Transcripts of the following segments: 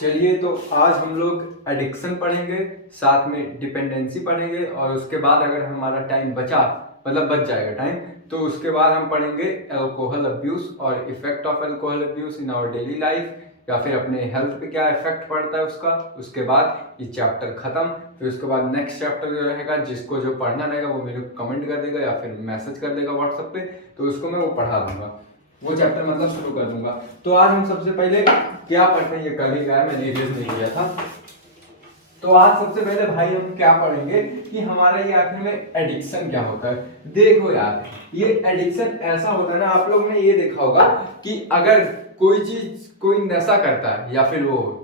चलिए तो आज हम लोग एडिक्शन पढ़ेंगे, साथ में डिपेंडेंसी पढ़ेंगे और उसके बाद अगर हमारा टाइम बचा मतलब बच जाएगा टाइम तो उसके बाद हम पढ़ेंगे अल्कोहल अब्यूज़ और effect of alcohol abuse in our daily life, या फिर अपने हेल्थ पे क्या इफेक्ट पड़ता है उसका। उसके बाद ये चैप्टर खत्म, फिर उसके बाद नेक्स्ट चैप्टर जो रहेगा जिसको जो पढ़ना रहेगा वो मेरे को कमेंट कर देगा या फिर मैसेज कर देगा व्हाट्सएप पे, तो उसको मैं वो पढ़ा दूंगा, वो चैप्टर मतलब शुरू कर दूंगा। तो आज हम सबसे पहले क्या पढ़ते हैं, ये कल ही गया मैंने रिवीज नहीं किया था। तो आज सबसे पहले भाई हम क्या पढ़ेंगे कि हमारा ये आखिर में एडिक्शन क्या होता है। देखो यार, ये एडिक्शन ऐसा होता है ना, आप लोग ने ये देखा होगा कि अगर कोई चीज कोई नशा करता है या फिर वो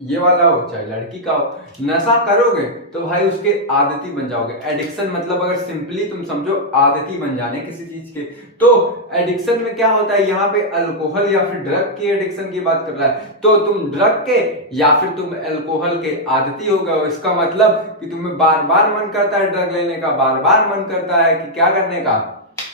ये वाला हो चाहे लड़की का हो, नशा करोगे तो भाई उसके आदती बन जाओगे। एडिक्शन मतलब अगर सिंपली तुम समझो आदती बन जाने किसी चीज के। तो एडिक्शन में क्या होता है, यहाँ पे अल्कोहल या फिर ड्रग की एडिक्शन की बात कर रहा है, तो तुम ड्रग के या फिर तुम अल्कोहल के आदती हो गए हो। इसका मतलब कि तुम्हें बार बार मन करता है ड्रग लेने का, बार बार मन करता है कि क्या करने का,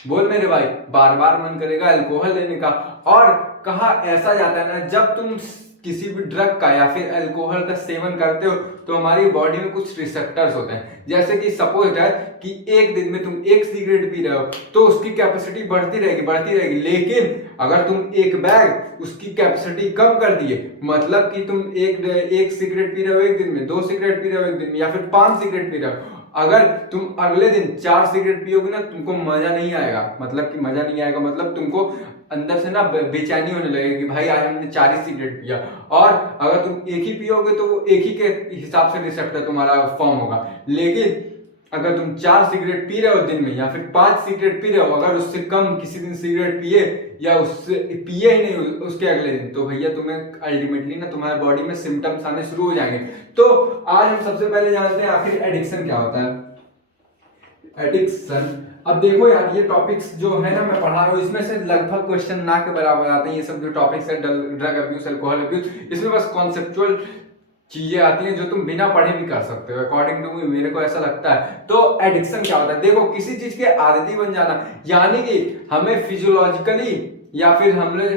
बोल मेरे भाई, बार बार मन करेगा अल्कोहल लेने का। और कहा ऐसा जाता है ना, जब तुम किसी भी ड्रग का या फिर अल्कोहल का सेवन करते हो तो हमारी बॉडी में कुछ रिसेप्टर्स होते हैं। जैसे कि सपोज है कि एक दिन में तुम एक सिगरेट पी रहे हो तो उसकी कैपेसिटी बढ़ती रहेगी, लेकिन अगर तुम एक बैग उसकी कैपेसिटी कम कर दिए, मतलब कि तुम एक सिगरेट पी रहे हो एक दिन में, 2 सिगरेट पी रहे हो एक दिन में, या फिर 5 सिगरेट पी रहे हो, अगर तुम अगले दिन 4 सिगरेट पियोगे ना, तुमको मजा नहीं आएगा। मतलब कि मजा नहीं आएगा मतलब तुमको अंदर से ना बेचैनी होने लगेगी कि भाई आज हमने 4 ही सिगरेट पिया। और अगर तुम एक ही पियोगे तो वो एक ही के हिसाब से रिसेप्टर तुम्हारा फॉर्म होगा। लेकिन अगर तुम 4 सिगरेट पी रहे हो दिन में या फिर 5 सिगरेट पी रहे हो, अगर उससे कम किसी दिन सिगरेट पिए या उससे पिए ही नहीं उसके अगले दिन, तो भैया तुम्हें अल्टीमेटली ना तुम्हारे बॉडी में सिम्टम्स आने शुरू हो जाएंगे। तो आज हम सबसे पहले जानते हैं आखिर एडिक्शन क्या होता है। एडिक्शन, अब देखो यार, ये टॉपिक्स जो है ना मैं पढ़ा रहा हूँ, इसमें से लगभग क्वेश्चन ना के बराबर आते हैं। ये सब जो टॉपिक्स है, ड्रग अब्यूज, अल्कोहल अब्यूज, इसमें बस कॉन्सेप्चुअल चीजें आती हैं जो तुम बिना पढ़े भी कर सकते हो, अकॉर्डिंग टू मी, मेरे को ऐसा लगता है। तो एडिक्शन क्या होता है, देखो किसी चीज के आदती बन जाना, यानी कि हमें फिजियोलॉजिकली या फिर हम लोग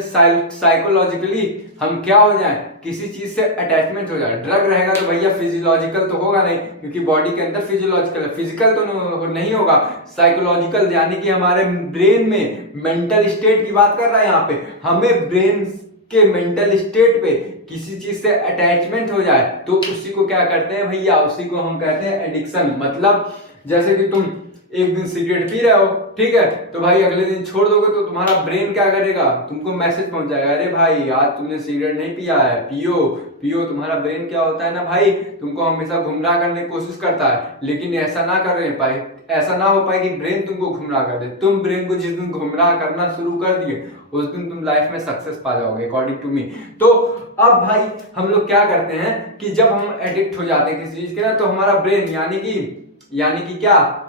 साइकोलॉजिकली हम क्या हो जाए, किसी चीज से अटैचमेंट हो जाए। ड्रग रहेगा तो भैया फिजियोलॉजिकल तो होगा नहीं, क्योंकि बॉडी के अंदर फिजियोलॉजिकल है, फिजिकल तो नहीं होगा, साइकोलॉजिकल, यानी कि हमारे ब्रेन में मेंटल स्टेट की बात कर रहा है यहाँ पे। हमें ब्रेन के मेंटल स्टेट पे किसी चीज से अटैचमेंट हो जाए तो उसी को क्या करते हैं भैया, उसी को हम कहते हैं एडिक्शन। मतलब जैसे कि तुम एक दिन सिगरेट पी रहे हो, ठीक है, तो भाई अगले दिन छोड़ दोगे तो तुम्हारा ब्रेन क्या करेगा, तुमको मैसेज पहुंच जाएगा, अरे भाई आज तुमने सिगरेट नहीं पिया है, पियो पियो। तुम्हारा ब्रेन क्या होता है ना भाई, तुमको हमेशा गुमराह करने की कोशिश करता है, लेकिन ऐसा ना कर पाए, ऐसा ना हो पाए कि ब्रेन तुमको गुमराह कर दे। तुम ब्रेन को जिस दिन गुमराह करना शुरू कर दिए उस दिन तुम लाइफ में सक्सेस पा जाओगे, अकॉर्डिंग टू मी। तो अब भाई हम लोग क्या करते हैं कि जब हम एडिक्ट हो जाते हैं किसी चीज के ना, तो हमारा ब्रेन यानी कि क्या,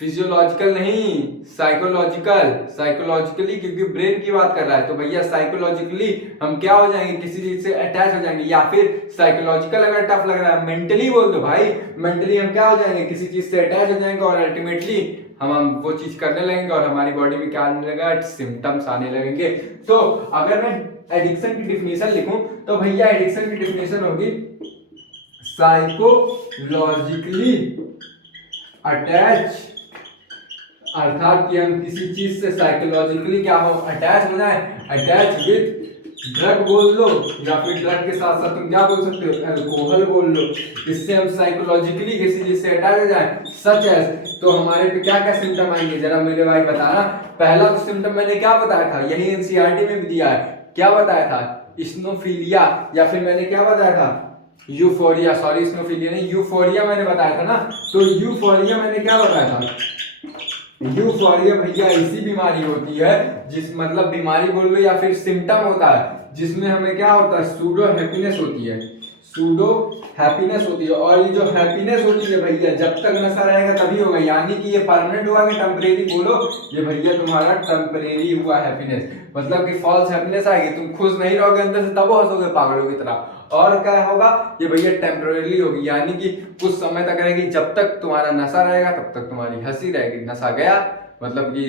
फिजियोलॉजिकल नहीं, साइकोलॉजिकली, क्योंकि ब्रेन की बात कर रहा है, तो भैया साइकोलॉजिकली हम क्या हो जाएंगे, किसी चीज से अटैच हो जाएंगे। या फिर साइकोलॉजिकल अगर टफ लग रहा है, मेंटली बोल दो भाई, मेंटली हम क्या हो जाएंगे, किसी चीज से अटैच हो जाएंगे और अल्टीमेटली हम वो चीज करने लगेंगे और हमारी बॉडी में क्या आने लगेगा, सिम्टम्स आने लगेंगे। तो अगर मैं एडिक्शन की डिफिनेशन लिखूं तो भैया एडिक्शन की डिफिनेशन होगी साइकोलॉजिकली अटैच, अर्थात कि हम किसी चीज से साइकोलॉजिकली क्या हो, अटैच हो जाए, अटैच विद ड्रग बोल लो, या फिर ड्रग के साथ साथ तुम क्या बोल सकते हो, अल्कोहल बोल लो। इससे हम साइकोलॉजिकली किसी चीज से अटैच हो जाए, सच एज, तो हमारे पे क्या क्या सिम्टम आएंगे जरा मेरे भाई बताना। पहला तो सिम्टम मैंने क्या बताया था, यही एनसीईआरटी में भी दिया है, क्या बताया था, स्नोफिलिया, या फिर मैंने क्या बताया था, यूफोरिया, सॉरी स्नोफिलिया नहीं, यूफोरिया मैंने बताया था ना। तो यूफोरिया मैंने क्या बताया था, यूफोरिया भैया ऐसी बीमारी होती है जिस मतलब बीमारी बोल लो या फिर सिम्टम होता है जिसमें हमें क्या होता है, सूडो हैप्पीनेस होती है, सूडो हैप्पीनेस होती है। और ये जो हैप्पीनेस होती है भैया जब तक नशा रहेगा तभी होगा, यानी कि ये परमानेंट हुआ कि टेम्परेरी, बोलो ये भैया तुम्हारा टेम्परेरी हुआ हैप्पीनेस, मतलब कि फॉल्स हैप्पीनेस आएगी, तुम खुश नहीं रहोगे अंदर से, तब हंसोगे पागलों की तरह। और क्या होगा, ये भैया टेम्परेरी होगी, यानी कि कुछ समय तक रहेगी, जब तक तुम्हारा नशा रहेगा तब तक तुम्हारी हंसी रहेगी, नशा गया मतलब कि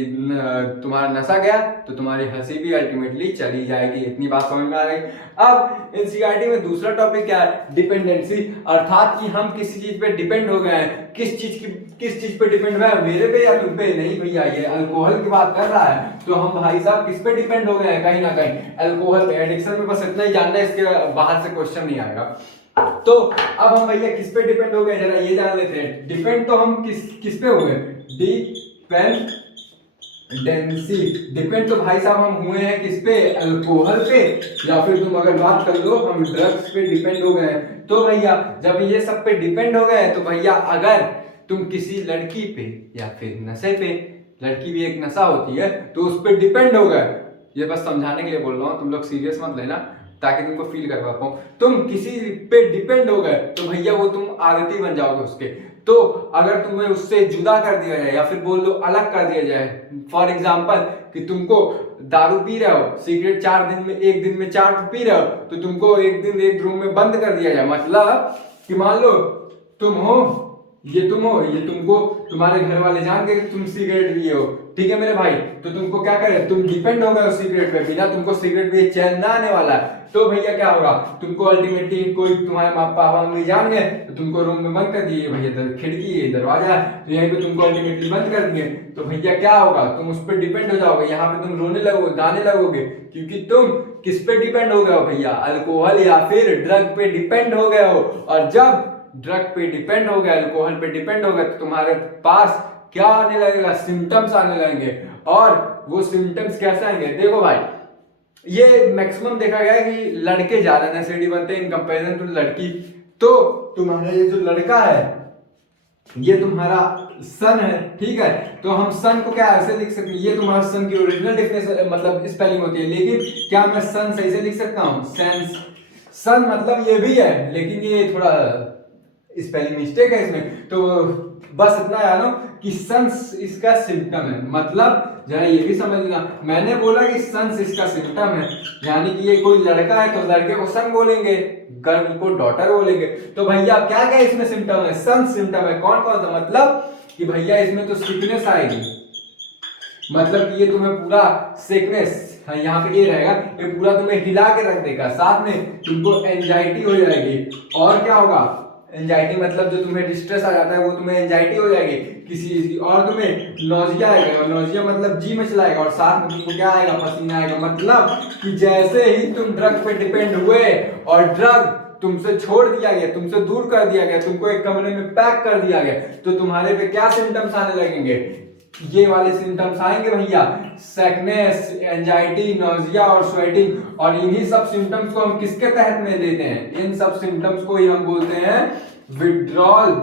तुम्हारा नशा गया तो तुम्हारी हंसी भी अल्टीमेटली चली जाएगी। इतनी बात समझ में आ गई। अब एनसीईआरटी में दूसरा टॉपिक क्या है, डिपेंडेंसी, अर्थात कि हम किसी चीज पे डिपेंड हो गए हैं। किस चीज पे डिपेंड हुआ है, मेरे पे या तुम पे? नहीं भैया, ये अल्कोहल की बात कर रहा है तो हम भाई साहब किस पे डिपेंड हो गए हैं, कहीं ना कहीं अल्कोहल पे। एडिक्शन में बस इतना ही जानना है, इसके बाहर से क्वेश्चन नहीं आएगा। तो अब हम भैया किस पे डिपेंड हो गए, जरा ये जान लेते हैं। डिपेंड तो हम किस पे हुए, डिपेंडेंसी। डिपेंड तो भाई साहब हम हुए हैं किस पे, अल्कोहल पे, या फिर तुम अगर बात कर लो हम ड्रग्स पे डिपेंड हो गए हैं। तो भैया जब ये सब पे डिपेंड हो गए तो भैया अगर तुम किसी लड़की पे या फिर नशे पे, लड़की भी एक नशा होती है, तो उस पे डिपेंड हो गए, ये बस समझाने के लिए बोल रहा हूँ, तुम लोग सीरियस मत लेना, ताकि तुमको फील करवा पाऊं। तुम किसी पे डिपेंड हो गए तो भैया वो तुम आदती बन जाओगे उसके। तो अगर तुम्हें उससे जुदा कर दिया जाए या फिर बोल लो अलग कर दिया जाए, फॉर एग्जाम्पल कि तुमको दारू पी रहे हो, सिगरेट एक दिन में 4 पी रहे हो, तो तुमको एक दिन एक रूम में बंद कर दिया जाए। मतलब कि मान लो तुम हो, ये तुमको तुम्हारे घर वाले जान के तुम सिगरेट पिए हो, ठीक है मेरे भाई, तो तुमको क्या करे, तुम डिपेंड हो गए सिगरेट पे, बिना तुमको सिगरेट पिए चैन ना आने वाला है। तो भैया क्या होगा, तुमको अल्टीमेटली कोई तुम्हारे माँ पापा मम्मी जान गए तो तुमको रूम में बंद कर दिए, भैया खिड़की है दरवाजा है तो यहीं पे तुमको अल्टीमेटली बंद कर दिए, तो भैया क्या होगा, तुम उस पर डिपेंड हो जाओगे। यहाँ पे तुम रोने लगोगे, गाने लगोगे, क्योंकि तुम किस पे डिपेंड हो गए हो भैया, अल्कोहल या फिर ड्रग पे डिपेंड हो गए हो। और जब ड्रग पे डिपेंड हो गए, अल्कोहल पे डिपेंड हो गए, तो तुम्हारे पास क्या आने लगेगा, सिम्टम्स आने लगेंगे। और वो सिम्टम्स कैसे आएंगे, देखो भाई, ये मैक्सिमम देखा गया है कि लड़के ज्यादा नशेड़ी बनते हैं इन कंपैरिजन टू लड़की। तो तुम्हारा ये जो लड़का है, ये तुम्हारा सन है, ठीक है, तो हम सन को क्या ऐसे लिख सकते हैं, ये तुम्हारा सन की ओरिजिनल डेफिनेशन मतलब स्पेलिंग होती है, लेकिन क्या मैं सन सही से लिख सकता हूँ, सेंस, सन मतलब ये भी है, लेकिन ये थोड़ा स्पेलिंग मिस्टेक है इसमें। तो बस इतना याद हो कि सन्स इसका सिम्टम है, मतलब जरा ये भी समझ लेना, मैंने बोला कि सन्स इसका सिम्टम है, यानी कि ये कोई लड़का है तो लड़के को सन बोलेंगे, गर्ल को डॉटर बोलेंगे। तो भैया क्या क्या इसमें सिम्टम है, सन्स सिम्टम है, कौन कौन सा, मतलब कि भैया इसमें तो सिकनेस आएगी, मतलब कि ये तुम्हें पूरा सिकनेस, यहाँ पे ये रहेगा, ये पूरा तुम्हें हिला के रख देगा, साथ में तुमको एंजाइटी हो जाएगी। और क्या होगा, एंजाइटी मतलब जो तुम्हें डिस्ट्रेस आ जाता है वो तुम्हें एंजाइटी हो जाएगी किसी चीज की। और तुम्हें नौजिया आएगा, और नौजिया मतलब जी मचलाएगा, और साथ में तुमको क्या आएगा, पसीना आएगा। मतलब कि जैसे ही तुम ड्रग पे डिपेंड हुए और ड्रग तुमसे छोड़ दिया गया, तुमसे दूर कर दिया गया, तुमको एक कमरे में पैक कर दिया गया, तो तुम्हारे पे क्या सिम्टम्स आने लगेंगे, ये वाले सिम्टम्स आएंगे भैया, सैकनेस, एंजाइटी, नोजिया और स्वेटिंग। और इन्हीं सब सिम्टम्स को हम किसके तहत में देते हैं, इन सब सिम्टम्स को ही हम बोलते हैं विड्रॉल।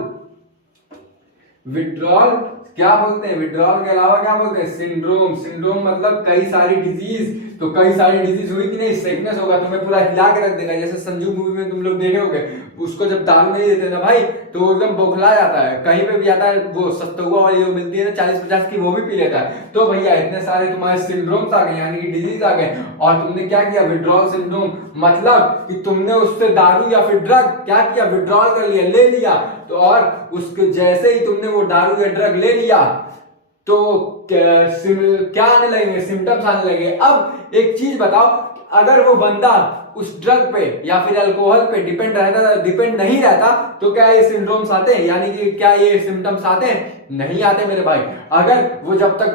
विड्रॉल क्या बोलते हैं, विड्रॉल के अलावा क्या बोलते हैं, सिंड्रोम। सिंड्रोम मतलब कई सारी डिजीज, तो कई सारी डिजीज हुई कि नहीं, सिकनेस होगा, तुम्हें पूरा हिला के रख देगा। जैसे संजू मूवी में तुम लोग देखे होगे, उसको जब दारू नहीं देते ना भाई तो वो एकदम बौखला जाता है, कहीं पे भी जाता है, वो सत्तुआ वाली जो मिलती है ना 40-50 की, वो भी पी लेता है। तो भैया इतने सारे तुम्हारे सिंड्रोम्स आ गए, यानी कि डिजीज आ गए, और तुमने क्या किया, विड्रॉल सिंड्रोम, मतलब कि तुमने उससे दारू या फिर ड्रग क्या किया, विड्रॉल कर लिया, ले लिया। तो और उसके जैसे ही तुमने वो दारू या ड्रग ले लिया तो क्या आने लगेंगे, सिम्टम्स आने लगे। अब एक चीज बताओ, अगर वो बंदा उस ड्रग पे या फिर अल्कोहल पे डिपेंड नहीं रहता तो क्या ये सिंड्रोम्स आते हैं, यानी कि क्या ये सिम्टम्स आते हैं, नहीं आते मेरे भाई। अगर वो जब तक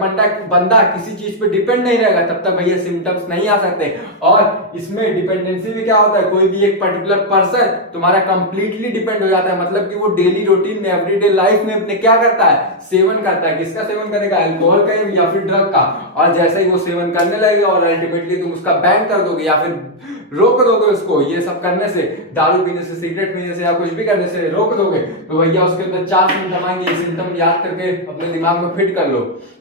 बंदा किसी चीज पे डिपेंड नहीं रहेगा तब तक भैया सिम्टम्स नहीं आ सकते। और इसमें डिपेंडेंसी भी क्या होता है, कोई भी एक पर्टिकुलर पर्सन तुम्हारा कंप्लीटली डिपेंड हो जाता है, मतलब कि वो डेली रूटीन में, एवरीडे लाइफ में अपने क्या करता है, सेवन करता है। किसका सेवन करेगा, अल्कोहल का या फिर ड्रग का। और जैसे ही वो सेवन करने लगेगा और अल्टीमेटली तुम उसका बैन कर दोगे या फिर रोक दोगे उसको, ये सब करने से, दारू पीने से, सिगरेट पीने से या कुछ भी करने से रोक दोगे, तो भैया उसके अंदर 4 सिम्टम आएंगे। ये सिम्टम याद करके अपने दिमाग में फिट कर लो,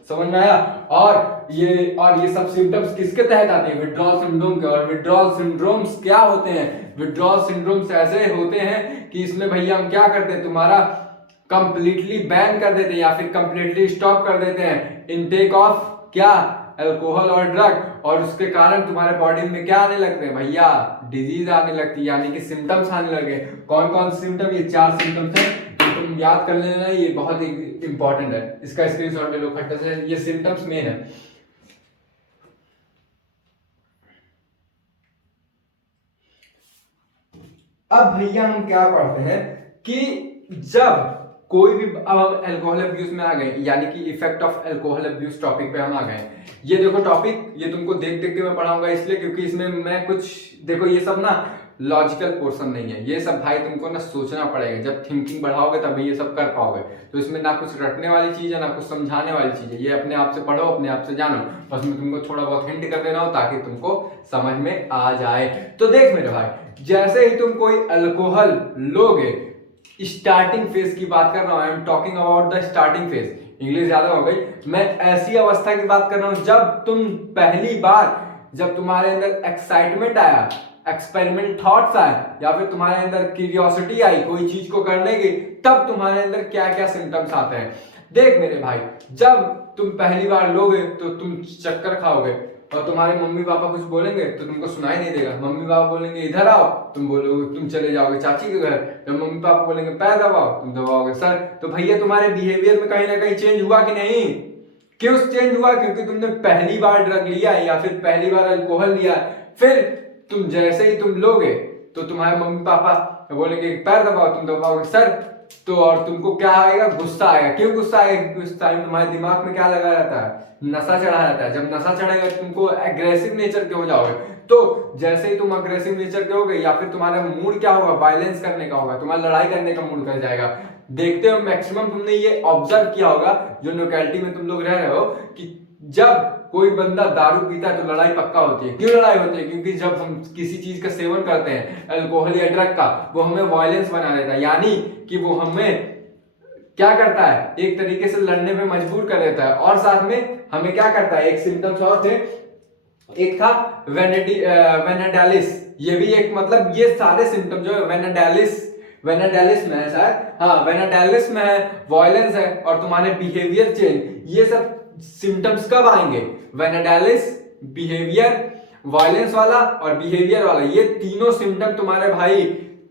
समझ में आया। और ये सब सिम्टम्स किसके तहत आते हैं, विड्रॉल सिंड्रोम के। और विड्रॉल सिंड्रोम्स क्या होते हैं, विड्रॉल सिंड्रोम्स ऐसे होते हैं कि इसमें भैया हम क्या करते हैं, तुम्हारा कंप्लीटली बैन कर देते हैं या फिर कंप्लीटली स्टॉप कर देते हैं इनटेक ऑफ क्या, अल्कोहल और ड्रग। और उसके कारण तुम्हारे बॉडी में क्या आने लगते हैं भैया, डिजीज आने लगती है, यानी कि सिम्टम्स आने लगे। कौन कौन सिम्टम, ये 4 सिम्टम्स हैं, तुम याद कर लेना, ये बहुत इंपॉर्टेंट है, इसका स्क्रीनशॉट ले लो खट्टे से, ये सिम्टम्स मेन है। अब भैया हम क्या पढ़ते हैं कि जब कोई भी, अब हम अल्कोहल अब्यूज में आ गए, यानी कि effect of alcohol abuse topic पे हम आ गए। ये देखो टॉपिक, ये तुमको देख देख के मैं पढ़ाऊंगा इसलिए क्योंकि इसमें मैं कुछ, देखो ये सब ना लॉजिकल पोर्शन नहीं है, ये सब भाई तुमको ना सोचना पड़ेगा, जब थिंकिंग बढ़ाओगे तभी ये सब कर पाओगे। तो इसमें ना कुछ रटने वाली चीज है ना कुछ समझाने वाली चीज है, ये अपने आप से पढ़ो, अपने आप से जानो, बस मैं तुमको थोड़ा बहुत हिंट कर दे रहा हूँ ताकि तुमको समझ में आ जाए। तो देख मेरे भाई, जैसे ही तुम कोई अल्कोहल लोगे, स्टार्टिंग फेज की बात कर रहा हूं, I am talking about the starting phase, English ज्यादा हो गई, मैं ऐसी अवस्था की बात कर रहा हूं जब तुम पहली बार, जब तुम्हारे अंदर एक्साइटमेंट आया, एक्सपेरिमेंट थॉट्स आए, या फिर तुम्हारे अंदर क्यूरियोसिटी आई कोई चीज को करने की, तब तुम्हारे अंदर क्या क्या सिम्टम्स आते हैं। देख मेरे भाई, जब तुम पहली बार लोगे तो तुम चक्कर खाओगे और तुम्हारे मम्मी पापा कुछ बोलेंगे तो तुमको सुनाई नहीं देगा, मम्मी पापा बोलेंगे इधर आओ, तुम बोलोगे, तुम चले जाओगे चाची के घर, जब मम्मी पापा बोलेंगे पैर दबाओ, तुम दबाओगे सर। तो भैया तुम्हारे बिहेवियर में कहीं ना कहीं चेंज हुआ कि नहीं? क्यों चेंज हुआ? क्योंकि तुमने पहली बार ड्रग लिया है या फिर पहली बार अल्कोहल लिया है। फिर तुम जैसे ही तुम लोगे तो तुम्हारे मम्मी पापा बोलेंगे पैर दबाओ, तुम दबाओगे सर। तो और तुमको क्या आएगा? गुस्सा आएगा। क्यों गुस्सा आएगा? क्योंकि उस टाइम तुम्हारे दिमाग में क्या लगा रहता है? नशा चढ़ा रहता है। जब नशा चढ़ेगा तुमको अग्रेसिव नेचर के हो जाओगे। तो जैसे ही तुम अग्रेसिव नेचर के होगे या फिर तुम्हारा मूड क्या होगा? वायलेंस करने का होगा, तुम्हारा लड़ाई करने का मूड कर जाएगा। देखते हो मैक्सिमम तुमने ये ऑब्जर्व किया होगा जो लोकेलिटी में तुम लोग रह रहे हो कि जब कोई बंदा दारू पीता है तो लड़ाई पक्का होती है। क्यों लड़ाई होती है? क्योंकि जब हम किसी चीज का सेवन करते हैं, अल्कोहल या ड्रग का, वो हमें वायलेंस बना देता है, यानी कि वो हमें क्या करता है? एक तरीके से लड़ने में मजबूर कर देता है। और साथ में हमें क्या करता है? एक सिम्टम्स और थे, एक था वेनाडालिस। ये भी एक, मतलब ये सारे सिम्टम जो है वेनाडालिस में है शायद, हाँ वेनाडालिस में है, वायलेंस है और तुम्हारे बिहेवियर चेंज, ये सब सिम्टम्स कब आएंगे? वेनाडालिस, बिहेवियर, वायलेंस वाला और बिहेवियर वाला, ये तीनों सिम्टम तुम्हारे भाई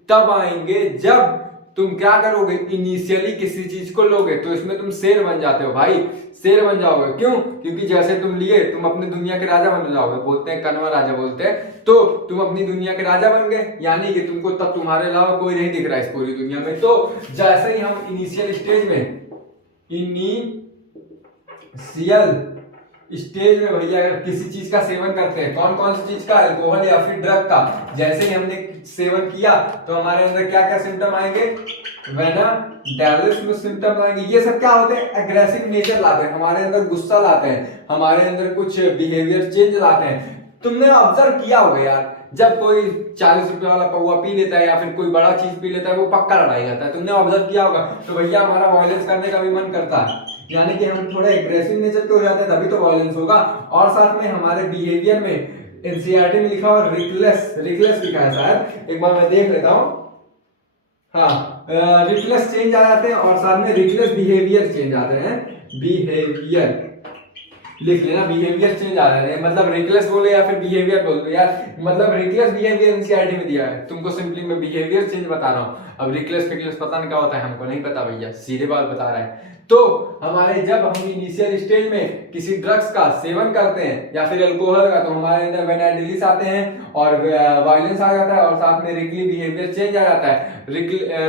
तब आएंगे जब तुम क्या करोगे? इनिशियली किसी चीज को लोगे तो इसमें तुम शेर बन जाते हो भाई, शेर बन जाओगे। क्यों? क्योंकि जैसे तुम लिए तुम अपनी दुनिया के राजा बन जाओगे, बोलते हैं कनवा राजा बोलते हैं, तो तुम अपनी दुनिया के राजा बन गए, यानी कि तुमको तब तुम्हारे अलावा कोई नहीं दिख रहा है इस पूरी दुनिया में। तो जैसे ही हम इनिशियल स्टेज में भैया अगर किसी चीज का सेवन करते हैं, कौन कौन सी चीज का? अल्कोहल या फिर ड्रग का, जैसे ही हमने सेवन किया तो हमारे अंदर क्या क्या सिम्टम आएंगे? वेनाडालिस में सिम्टम आएंगे। ये सब क्या होते हैं? एग्रेसिव नेचर लाते हैं, हमारे अंदर गुस्सा लाते हैं, हमारे अंदर कुछ बिहेवियर चेंज लाते हैं। तुमने ऑब्जर्व किया होगा यार, जब कोई 40 रुपए वाला पौवा पी लेता है या फिर कोई बड़ा चीज पी लेता है, वो पक्का लड़ाई जाता है। तुमने ऑब्जर्व किया होगा। तो भैया हमारा वायलेंस करने का भी मन करता है, यानी कि हम थोड़े एग्रेसिव नेचर के हो जाते हैं, तभी तो वायलेंस होगा। और साथ में हमारे बिहेवियर में एनसीईआरटी में लिखा और रिकलेस लिखा है शायद, एक बार मैं देख लेता हूँ। हाँ, रिकलेस चेंज आ जाते हैं और साथ में रिकलेस बिहेवियर चेंज आते हैं। बिहेवियर लिख लेना, बिहेवियर चेंज आ रहे हैं, मतलब रिकलेस बोले या फिर बिहेवियर बोल दो यार, मतलब रिकलेस बिहेवियर एनसीईआरटी में दिया है, तुमको सिंपली मैं बिहेवियर चेंज बता रहा हूँ। अब रिकलेस पता नहीं क्या होता है, हमको नहीं पता भैया, सीधे बात बता रहे हैं। तो हमारे जब हम इनिशियल स्टेज में किसी ड्रग्स का सेवन करते हैं या फिर अल्कोहल का, तो हमारे अंदर वेनाडालिस आते हैं और वायलेंस आ जाता है और साथ में रिकली बिहेवियर चेंज आ जाता है,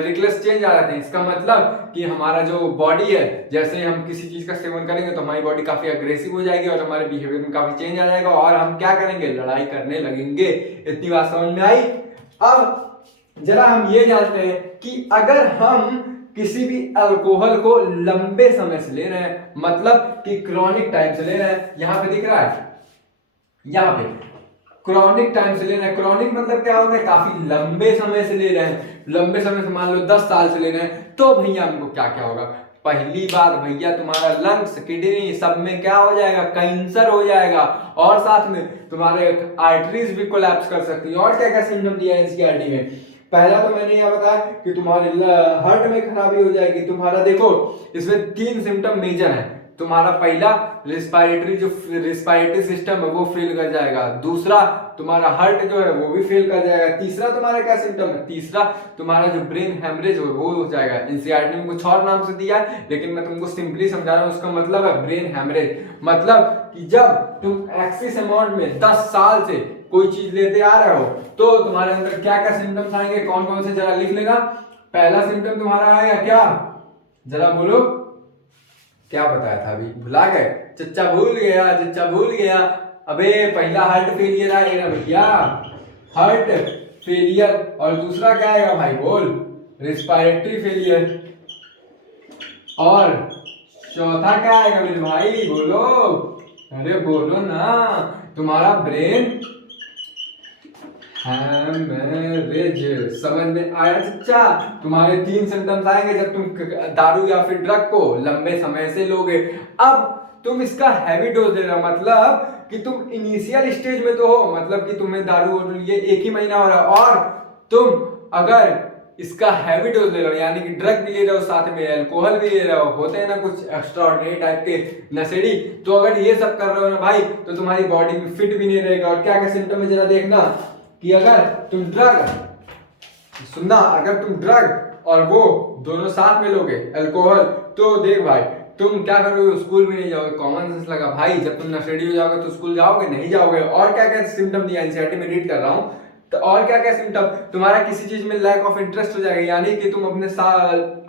रिकलेस चेंज आ जाते हैं। इसका मतलब कि हमारा जो बॉडी है, जैसे हम किसी चीज का सेवन करेंगे तो हमारी बॉडी काफी अग्रेसिव हो जाएगी और हमारे बिहेवियर में काफी चेंज आ जाएगा और हम क्या करेंगे? लड़ाई करने लगेंगे। इतनी बात समझ में आई? अब जरा हम ये जानते हैं कि अगर हम किसी भी अल्कोहल को लंबे समय से ले रहे हैं, मतलब कि क्रॉनिक टाइम से ले रहे हैं, यहां पे दिख रहा है, यहां पे क्रॉनिक टाइम से ले रहे हैं। क्रॉनिक मतलब क्या होता है? काफी लंबे समय से ले रहे हैं, लंबे समय से मान लो 10 साल से ले रहे हैं, तो भैया हमको क्या क्या होगा? पहली बात भैया तुम्हारा लंग्स, किडनी सब में क्या हो जाएगा? कैंसर हो जाएगा और साथ में तुम्हारे आर्टरीज भी कोलैप्स कर सकती है। और क्या क्या सिम्टम दिया है एनसीईआरटी में? पहला तो मैंने यह बताया कि तुम्हारे हार्ट में खराबी हो जाएगी। तुम्हारा देखो इसमें 3 सिम्टम मेजर है। तुम्हारा पहला रिस्पायरेटरी सिस्टम है वो फेल कर जाएगा, दूसरा तुम्हारा हार्ट जो है वो भी फेल कर जाएगा, तीसरा तुम्हारा क्या सिम्टम है, तीसरा तुम्हारा जो ब्रेन हेमरेज हो वो हो जाएगा। एनसीईआरटी ने कुछ और नाम से दिया है लेकिन मैं तुमको सिंपली समझा रहा हूँ, उसका मतलब है ब्रेन हेमरेज। मतलब कि जब तुम एक्सिस अमाउंट में 10 साल से कोई चीज लेते आ रहे हो तो तुम्हारे अंदर क्या क्या सिम्टम्स आएंगे, कौन कौन से, जरा लिख लेना। पहला सिम्टम तुम्हारा आएगा क्या, जरा बोलो, क्या बताया था अभी, भुला गए, चच्चा भूल गया, चच्चा भूल गया। अबे पहला हार्ट फेलियर आएगा भैया, हार्ट फेलियर, और दूसरा क्या आएगा भाई बोल, रिस्पायरेटरी फेलियर, और चौथा क्या आएगा मेरे भाई बोलो, अरे बोलो ना, तुम्हारा ब्रेन हेमरेज। समझ में आया चच्चा? तुम्हारे 3 सिम्टम्स आएंगे जब तुम दारू या फिर ड्रग को लंबे समय से लोगे। अब तुम इसका हैवी डोज ले रहे हो, मतलब कि तुम इनिशियल स्टेज में तो हो, मतलब कि तुम्हें दारू और ये 1 ही महीना हो रहा है, और तुम अगर इसका हैवी डोज ले रहे हो यानी कि ड्रग भी ले रहे हो साथ में अल्कोहल भी ले रहे हो, होते हैं ना कुछ एक्स्ट्राऑर्डिनरी टाइप के नशेड़ी, तो अगर ये सब कर रहे हो ना भाई तो तुम्हारी बॉडी में फिट भी नहीं रहेगा। और क्या क्या सिम्टम है जरा देखना, कि अगर तुम ड्रग, सुनना, अगर तुम ड्रग और वो दोनों साथ में लोगे अल्कोहल, तो देख भाई तुम क्या करोगे, स्कूल में नहीं जाओगे। कॉमन सेंस लगा भाई, जब तुम नशेड़ी हो जाओगे तो स्कूल जाओगे नहीं जाओगे। और क्या क्या सिम्टम दिया एनसीईआरटी में, रीड कर रहा हूं, तो और क्या क्या सिम्टम, तुम्हारा किसी चीज में लैक ऑफ इंटरेस्ट हो जाएगा, यानी कि तुम अपने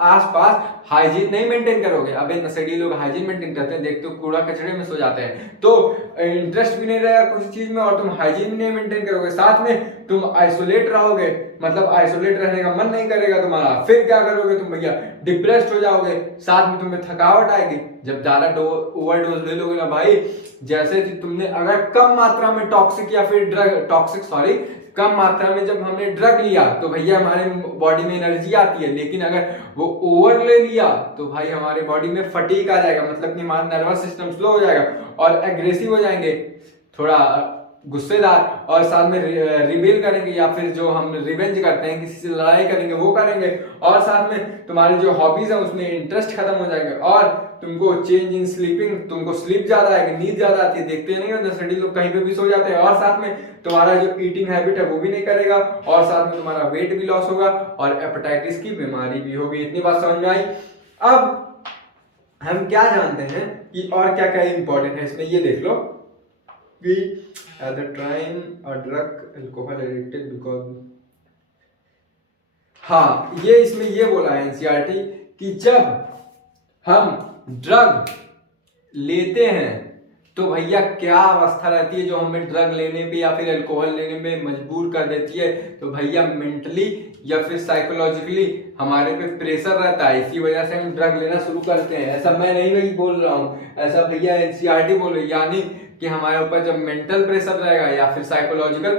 आसपास हाइजीन नहीं मेंटेन करोगे। अबे नशेड़ी लोग हाइजीन मेंटेन करते हैं, देखते हो कूड़ा कचरे में सो जाते हैं, तो इंटरेस्ट भी नहीं रहेगा कुछ चीज में, और तुम हाइजीन भी नहीं मेंटेन करोगे, साथ में तुम आइसोलेट रहोगे, मतलब आइसोलेट रहने का मन नहीं करेगा तुम्हारा। फिर क्या करोगे तुम भैया, डिप्रेस्ड हो जाओगे, साथ में तुम्हें थकावट आएगी। जब ज्यादा ओवरडोज ले लोगे ना भाई, जैसे कि तुमने अगर कम मात्रा में टॉक्सिक या फिर ड्रग, टॉक्सिक सॉरी, कम मात्रा में जब हमने ड्रग लिया तो भैया हमारे बॉडी में एनर्जी आती है, लेकिन अगर वो ओवर ले लिया तो भाई हमारे बॉडी में फटीग आ जाएगा, मतलब कि हमारा नर्वस सिस्टम स्लो हो जाएगा और एग्रेसिव हो जाएंगे, थोड़ा गुस्सेदार, और साथ में रिबेल करेंगे, या फिर जो हम रिवेंज करते हैं किसी से लड़ाई करेंगे वो करेंगे, और साथ में तुम्हारी जो हॉबीज है उसमें इंटरेस्ट खत्म हो जाएगा, और तुमको चेंज इन स्लीपिंग, तुमको स्लीप ज्यादा आएगी, नींद ज्यादा आती है, देखते नहीं हो नशेड़ी लोग कहीं पे भी सो जाते हैं, और साथ में तुम्हारा जो ईटिंग हैबिट है वो भी नहीं करेगा, और साथ में तुम्हारा वेट भी लॉस होगा, और हेपेटाइटिस की बीमारी भी होगी। इतनी बात समझ में आई? अब हम क्या जानते हैं कि और क्या क्या इंपॉर्टेंट है इसमें, ये देख लो कि at the time a drug alcohol addicted because, हाँ ये इसमें ये बोला है एनसीईआरटी कि जब हम ड्रग लेते हैं तो भैया क्या अवस्था रहती है जो हमें ड्रग लेने पे या फिर अल्कोहल लेने में मजबूर कर देती है, तो भैया मेंटली या फिर साइकोलॉजिकली हमारे पे प्रेशर रहता है, इसी वजह से हम ड्रग लेना शुरू करते हैं। ऐसा मैं नहीं भाई बोल रहा हूँ, ऐसा भैया एनसीईआरटी बोल रही है, यानी कि हमारे ऊपर जब मेंटल प्रेशर रहेगा या फिर साइकोलॉजिकल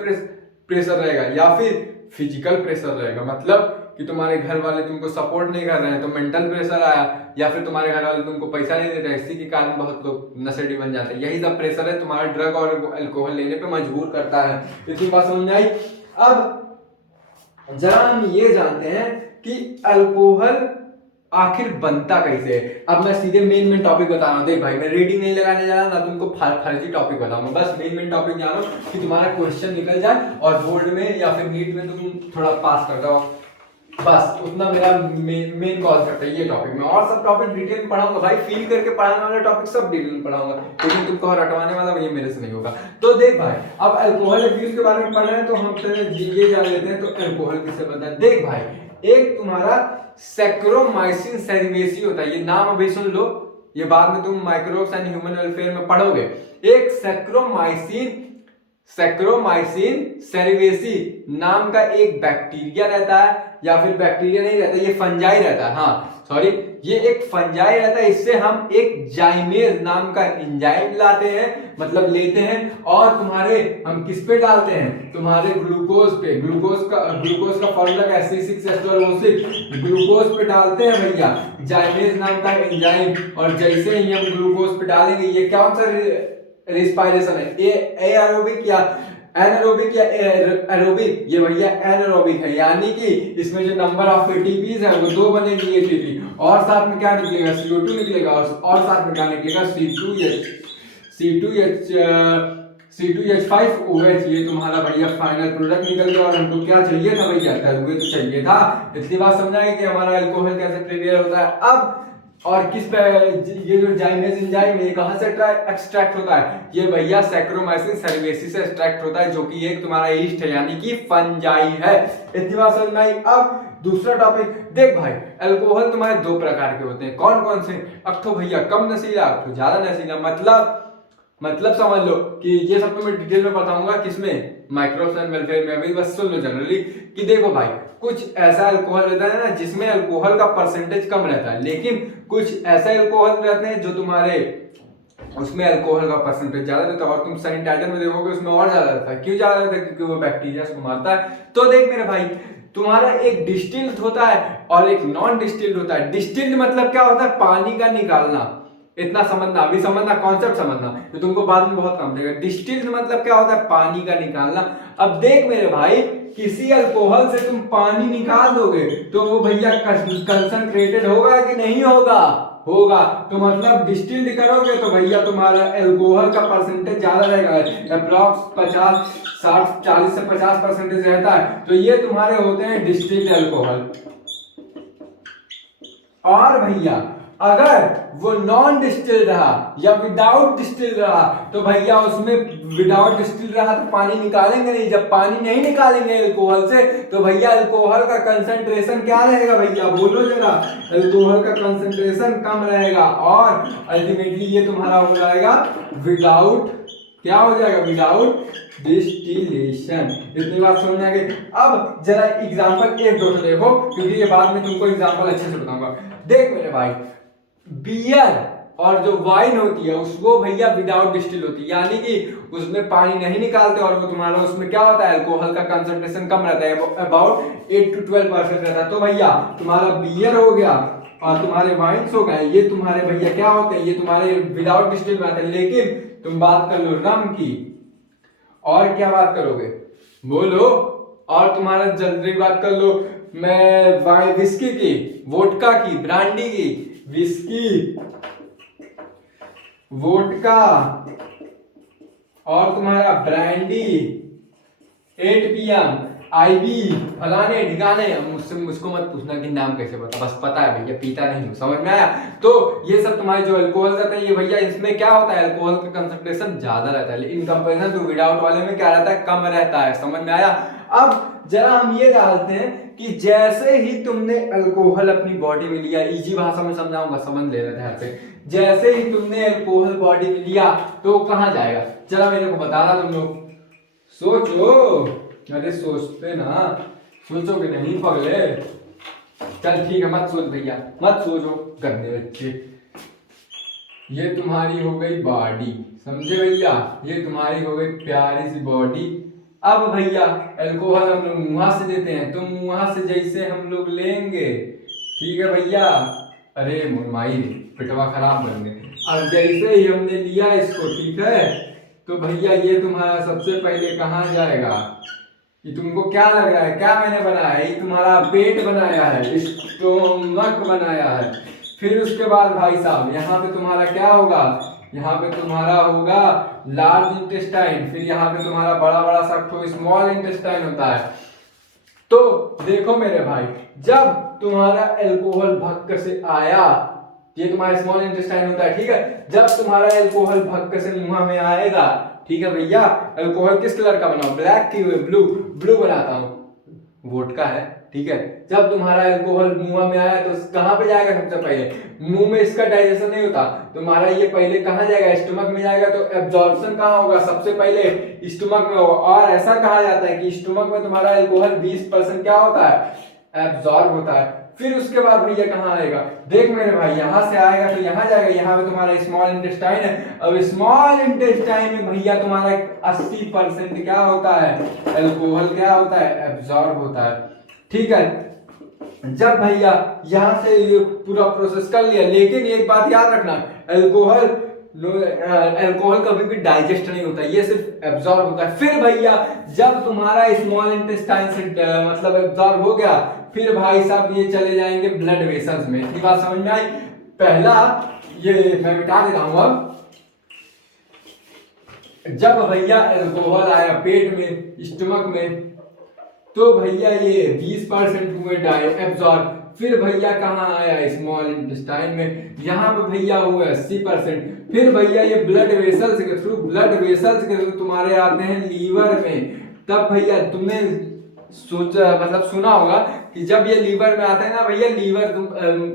प्रेशर रहेगा या फिर फिजिकल प्रेशर रहेगा, मतलब कि तुम्हारे घर वाले तुमको सपोर्ट नहीं कर रहे हैं तो मेंटल प्रेशर आया, या फिर तुम्हारे घर वाले तुमको पैसा नहीं दे रहे, इसी के कारण बहुत लोग नशेड़ी बन जाते हैं। यही सब प्रेशर है तुम्हारा ड्रग और अल्कोहल लेने पे मजबूर करता है। इतनी बात समझ में आई? अब जरा हम ये जानते हैं कि अल्कोहल आखिर बनता कैसे है। अब मैं सीधे मेन टॉपिक बता रहा हूँ, देख भाई मैं रीडिंग नहीं लगाने जा रहा ना तुमको फर्जी टॉपिक बताऊंगा, बस मेन टॉपिक जानो कि तुम्हारा क्वेश्चन निकल जाए और बोर्ड में या फिर नीट में तुम थोड़ा पास कर जाओ, बस उतना मेरा मेन कॉल करता है ये टॉपिक में। और सब टॉपिक डिटेल में पढ़ाऊंगा भाई, फील करके पढ़ाने वाले टॉपिक सब डिटेल में पढ़ाऊंगा, लेकिन तुमको रटवाने वाला ये मेरे से नहीं होगा। तो देख भाई अब अल्कोहल अब्यूज के बारे में पढ़ रहे हैं तो हम ये जान लेते हैं तो अल्कोहल किसे बनता है। देख भाई एक तुम्हारा सैक्रोमाइसिन सेरिवेसी होता है, ये नाम अभी सुन लो, ये बाद में तुम माइक्रोब्स एंड ह्यूमन वेलफेयर में पढ़ोगे। एक सैक्रोमाइसिन सेरिवेसी नाम का एक बैक्टीरिया रहता है, या फिर बैक्टीरिया नहीं रहता, ये फंजाई रहता है, हाँ सॉरी ये एक फंजाई रहता है। इससे हम एक जाइमेज नाम का एंजाइम लाते हैं, मतलब लेते हैं, और तुम्हारे हम किस पे डालते हैं, तुम्हारे ग्लूकोज पे। ग्लूकोज का फॉर्मूला क्या है, C6H12O6, ग्लूकोज पे डालते हैं भैया जाइमेज नाम का एंजाइम, और जैसे ही हम ग्लूकोज पे डालेंगे ये कौन सा रिस्पायरेशन है, एरोबिक या एनारोबिक या एरोबिक, ये भैया एनारोबिक है, यानी कि इसमें जो नंबर ऑफ एटीपीज है वो 2 बनेगी एटीपी, और साथ में क्या निकलेगा CO2 निकलेगा, और साथ में क्या निकलेगा C2H5OH। ये तुम्हारा भैया फाइनल प्रोडक्ट निकल गया। और हमको क्या चाहिए था भैया, तरुए तो चाहिए था। इतनी बात समझाएंगे कि हमारा अल्कोहल कैसे प्रिपेयर होता है। अब और किस पे ये जो जाइमेज एंजाइम है कहां से एक्सट्रैक्ट होता है, ये भैया सैक्रोमाइसिन सर्वेसिस से एक्सट्रैक्ट होता है, जो कि एक तुम्हारा ईस्ट है यानी कि फंजाई है। इतनी बात समझ में आई। अब दूसरा टॉपिक देख भाई, अल्कोहल तुम्हारे 2 प्रकार के होते हैं। कौन कौन से? एक तो भैया कम नशीला, एक तो ज्यादा नशीला। मतलब समझ लो कि ये सब तो मैं डिटेल में बताऊंगा किसमें, माइक्रोब्स एंड वेलफेयर में। अभी बस सुन लो जनरली कि देखो भाई, कुछ ऐसा अल्कोहल रहता है ना जिसमें अल्कोहल का परसेंटेज कम रहता है, लेकिन कुछ ऐसे अल्कोहल रहते हैं जो तुम्हारे उसमें अल्कोहल का परसेंटेज ज्यादा रहता है। और तुम सैनिटाइजर में देखोगे उसमें और ज्यादा रहता है। क्यों ज्यादा रहता है? क्योंकि वो बैक्टीरिया को मारता है। तो देख मेरे भाई, तुम्हारा एक डिस्टिल्ड होता है और एक नॉन डिस्टिल्ड होता है। डिस्टिल्ड मतलब क्या होता है? पानी का निकालना। इतना समझना, अभी समझना, कॉन्सेप्ट समझना, तो तुमको बाद में बहुत काम देगा। डिस्टिल्ड मतलब क्या होता है? पानी का निकालना। अब देख मेरे भाई, किसी अल्कोहल से तुम पानी निकाल दोगे तो वो भैया कंसंट्रेटेड होगा कि नहीं होगा? होगा। तो मतलब डिस्टिल्ड करोगे तो भैया तुम्हारा अल्कोहल का परसेंटेज ज्यादा रहेगा, अप्रॉक्स 50 60 40 से 50% रहता है। तो ये तुम्हारे होते हैं डिस्टिल्ड अल्कोहल। और भैया अगर वो नॉन डिस्टिल्ड रहा या विदाउट डिस्टिल्ड रहा तो भैया उसमें विदाउट डिस्टिल्ड रहा तो पानी निकालेंगे नहीं। जब पानी नहीं निकालेंगे अल्कोहल से तो भैया अल्कोहल का कंसंट्रेशन क्या रहेगा भैया, बोलो जरा। अल्कोहल का कंसंट्रेशन कम रहेगा और अल्टीमेटली ये तुम्हारा हो जाएगा विदाउट, क्या हो जाएगा? Without distillation. इतनी बात समझ में आ गई। अब जरा एग्जांपल एक दो देखो, क्योंकि ये बाद में तुमको एग्जांपल अच्छे से बताऊंगा। देख मेरे भाई, बियर और जो वाइन होती है उसको भैया विदाउट डिस्टिल होती है, यानी कि उसमें पानी नहीं निकालते और वो तुम्हारा उसमें क्या होता है, अल्कोहल का कंसंट्रेशन कम रहता है, अबाउट 8 to 12% रहता है। तो भैया तुम्हारा बियर हो गया और तुम्हारे वाइन्स हो गए, ये तुम्हारे भैया क्या होते हैं, ये तुम्हारे विदाउट डिस्टिल में आते हैं। लेकिन तुम बात कर लो रम की, और क्या बात करोगे बोलो, और तुम्हारा जल्दी बात कर लो, मैं विस्की की, वोडका की, ब्रांडी की, विस्की, वोडका और तुम्हारा ब्रांडी, 8 PM, IB, फलाने ठिकाने। मुझको मत पूछना कि नाम कैसे पता, बस पता है भैया, पीता नहीं हूं, समझ में आया। तो ये सब तुम्हारे जो अल्कोहल रहते हैं ये भैया इसमें क्या होता है, अल्कोहल का कंसंट्रेशन ज्यादा रहता है, इन कंपेरिजन टू विदाउट वाले में क्या रहता है, कम रहता है। समझ में आया। अब जरा हम ये डालते हैं कि जैसे ही तुमने अल्कोहल अपनी बॉडी में लिया, इजी भाषा में समझाऊंगा, समझ लेना ध्यान से। जैसे ही तुमने अल्कोहल बॉडी में लिया तो कहां जाएगा, जरा मेरे को बताना तुम लोग, सोचो। अरे सोचते ना, सोचोगे नहीं पगले। चल ठीक है, मत सोच भैया, मत सोचो गंदे बच्चे। ये तुम्हारी हो गई बॉडी, समझे भैया, ये तुम्हारी हो गई प्यारी सी बॉडी। अब भैया अल्कोहल हम लोग मुंह से देते हैं, तो मुंह से जैसे हम लोग लेंगे, ठीक है भैया, अरे मुरमाई पिटवा खराब बन गए। अब जैसे ही हमने लिया इसको, ठीक है, तो भैया ये तुम्हारा सबसे पहले कहाँ जाएगा, ये तुमको क्या लग रहा है, क्या मैंने बनाया है, ये तुम्हारा पेट बनाया है, स्टोमक बनाया है। फिर उसके बाद भाई साहब यहाँ पे तुम्हारा क्या होगा, यहाँ पे तुम्हारा होगा लार्ज इंटेस्टाइन, फिर यहाँ पे तुम्हारा बड़ा बड़ा सा स्मॉल इंटेस्टाइन होता है। तो देखो मेरे भाई, जब तुम्हारा अल्कोहल भक्क से आया, ये तुम्हारा स्मॉल इंटेस्टाइन होता है, ठीक है, जब तुम्हारा अल्कोहल भक्क से मुंह में आएगा, ठीक है भैया, अल्कोहल किस कलर का बनाओ, ब्लैक की ब्लू, ब्लू बनाता हूं, वोडका है, ठीक है। जब तुम्हारा अल्कोहल मुंह में आया तो कहां पे जाएगा, सबसे पहले मुंह में इसका डाइजेशन नहीं होता, तुम्हारा ये पहले कहां जाएगा, स्टमक में जाएगा। तो एब्जॉर्प्शन कहां होगा, सबसे पहले स्टमक में होगा। और ऐसा कहा जाता है कि स्टमक में तुम्हारा अल्कोहल 20% क्या होता है, एब्जॉर्ब होता है। फिर उसके बाद भैया कहाँ आएगा, देख मेरे भाई, यहां से आएगा तो यहाँ जाएगा, यहाँ पे तुम्हारा स्मॉल इंटेस्टाइन है। अब स्मॉल इंटेस्टाइन में भैया तुम्हारा 80% क्या होता है, अल्कोहल क्या होता है, एब्जॉर्ब होता है, ठीक है। जब भैया यहां से ये पूरा प्रोसेस कर लिया, लेकिन एक बात याद रखना, अल्कोहल अल्कोहल कभी भी डाइजेस्ट नहीं होता, ये सिर्फ एब्जॉर्ब होता है। फिर भैया जब तुम्हारा स्मॉल इंटेस्टाइन से मतलब एब्जॉर्ब हो गया, फिर भाई साहब ये चले जाएंगे ब्लड वेसल्स में। इतनी बात समझ में आई। पहला ये मैं मिटा दे रहा हूं। अब जब भैया अल्कोहल आया पेट में, स्टमक में, तो भैया ये 20% हुए एब्जॉर्ब। फिर भैया कहाँ आया? स्मॉल इंटेस्टाइन में, यहाँ पे भैया हुआ 80%। फिर भैया ये ब्लड वेसल्स के थ्रू, तुम्हारे आते हैं लीवर में। तब भैया तुमने सोचा मतलब सुना होगा कि जब ये लीवर में आते हैं ना भैया, लीवर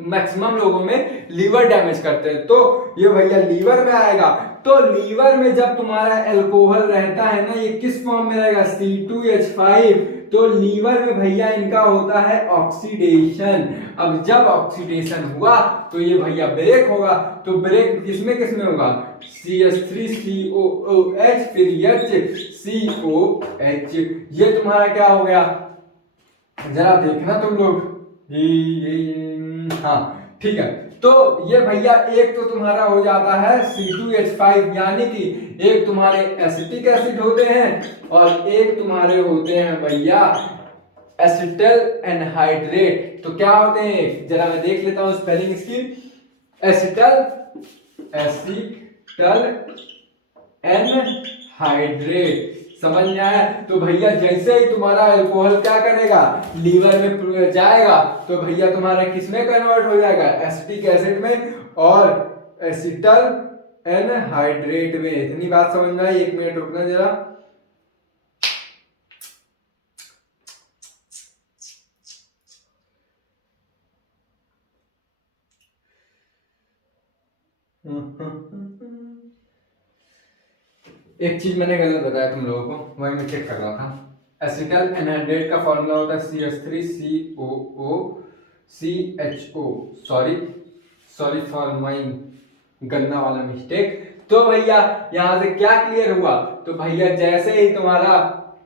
मैक्सिमम लोगों में लीवर डैमेज करते हैं, तो ये भैया लीवर में आएगा। तो लीवर में जब तुम्हारा अल्कोहल रहता है ना, ये किस फॉर्म में रहेगा? C2H5। तो लीवर में भैया इनका होता है ऑक्सीडेशन। अब जब ऑक्सीडेशन हुआ तो ये भैया ब्रेक होगा। तो ब्रेक किसमें होगा? CH3COOH फिर HCOH। ये तुम्हारा क्या हो गया? जरा देखना तुम लोग। हाँ ठीक है। तो ये भैया एक तो तुम्हारा हो जाता है C2H5, यानी कि एक तुम्हारे एसिटिक एसिड होते हैं और एक तुम्हारे होते हैं भैया एसिटल एनहाइड्रेट। तो क्या होते हैं जरा मैं देख लेता हूं स्पेलिंग इसकी। एसिटल एनहाइड्रेट, समझ में आया? तो भैया जैसे ही तुम्हारा अल्कोहल क्या करेगा? लीवर में जाएगा, तो भैया तुम्हारा किसमें कन्वर्ट हो जाएगा? एसिटिक एसिड में और एसिटल एनहाइड्रेट में। इतनी बात समझ में आई? 1 मिनट रुकना जरा। एक चीज मैंने गलत बताया तुम लोगों को, वही मैं चेक कर रहा था। एसिटल एनहाइड्रेट का फॉर्मूला होता है CH3COOCHO। सॉरी फॉर माय गन्ना वाला मिस्टेक। तो भैया यहां से क्या क्लियर हुआ? तो भैया जैसे ही तुम्हारा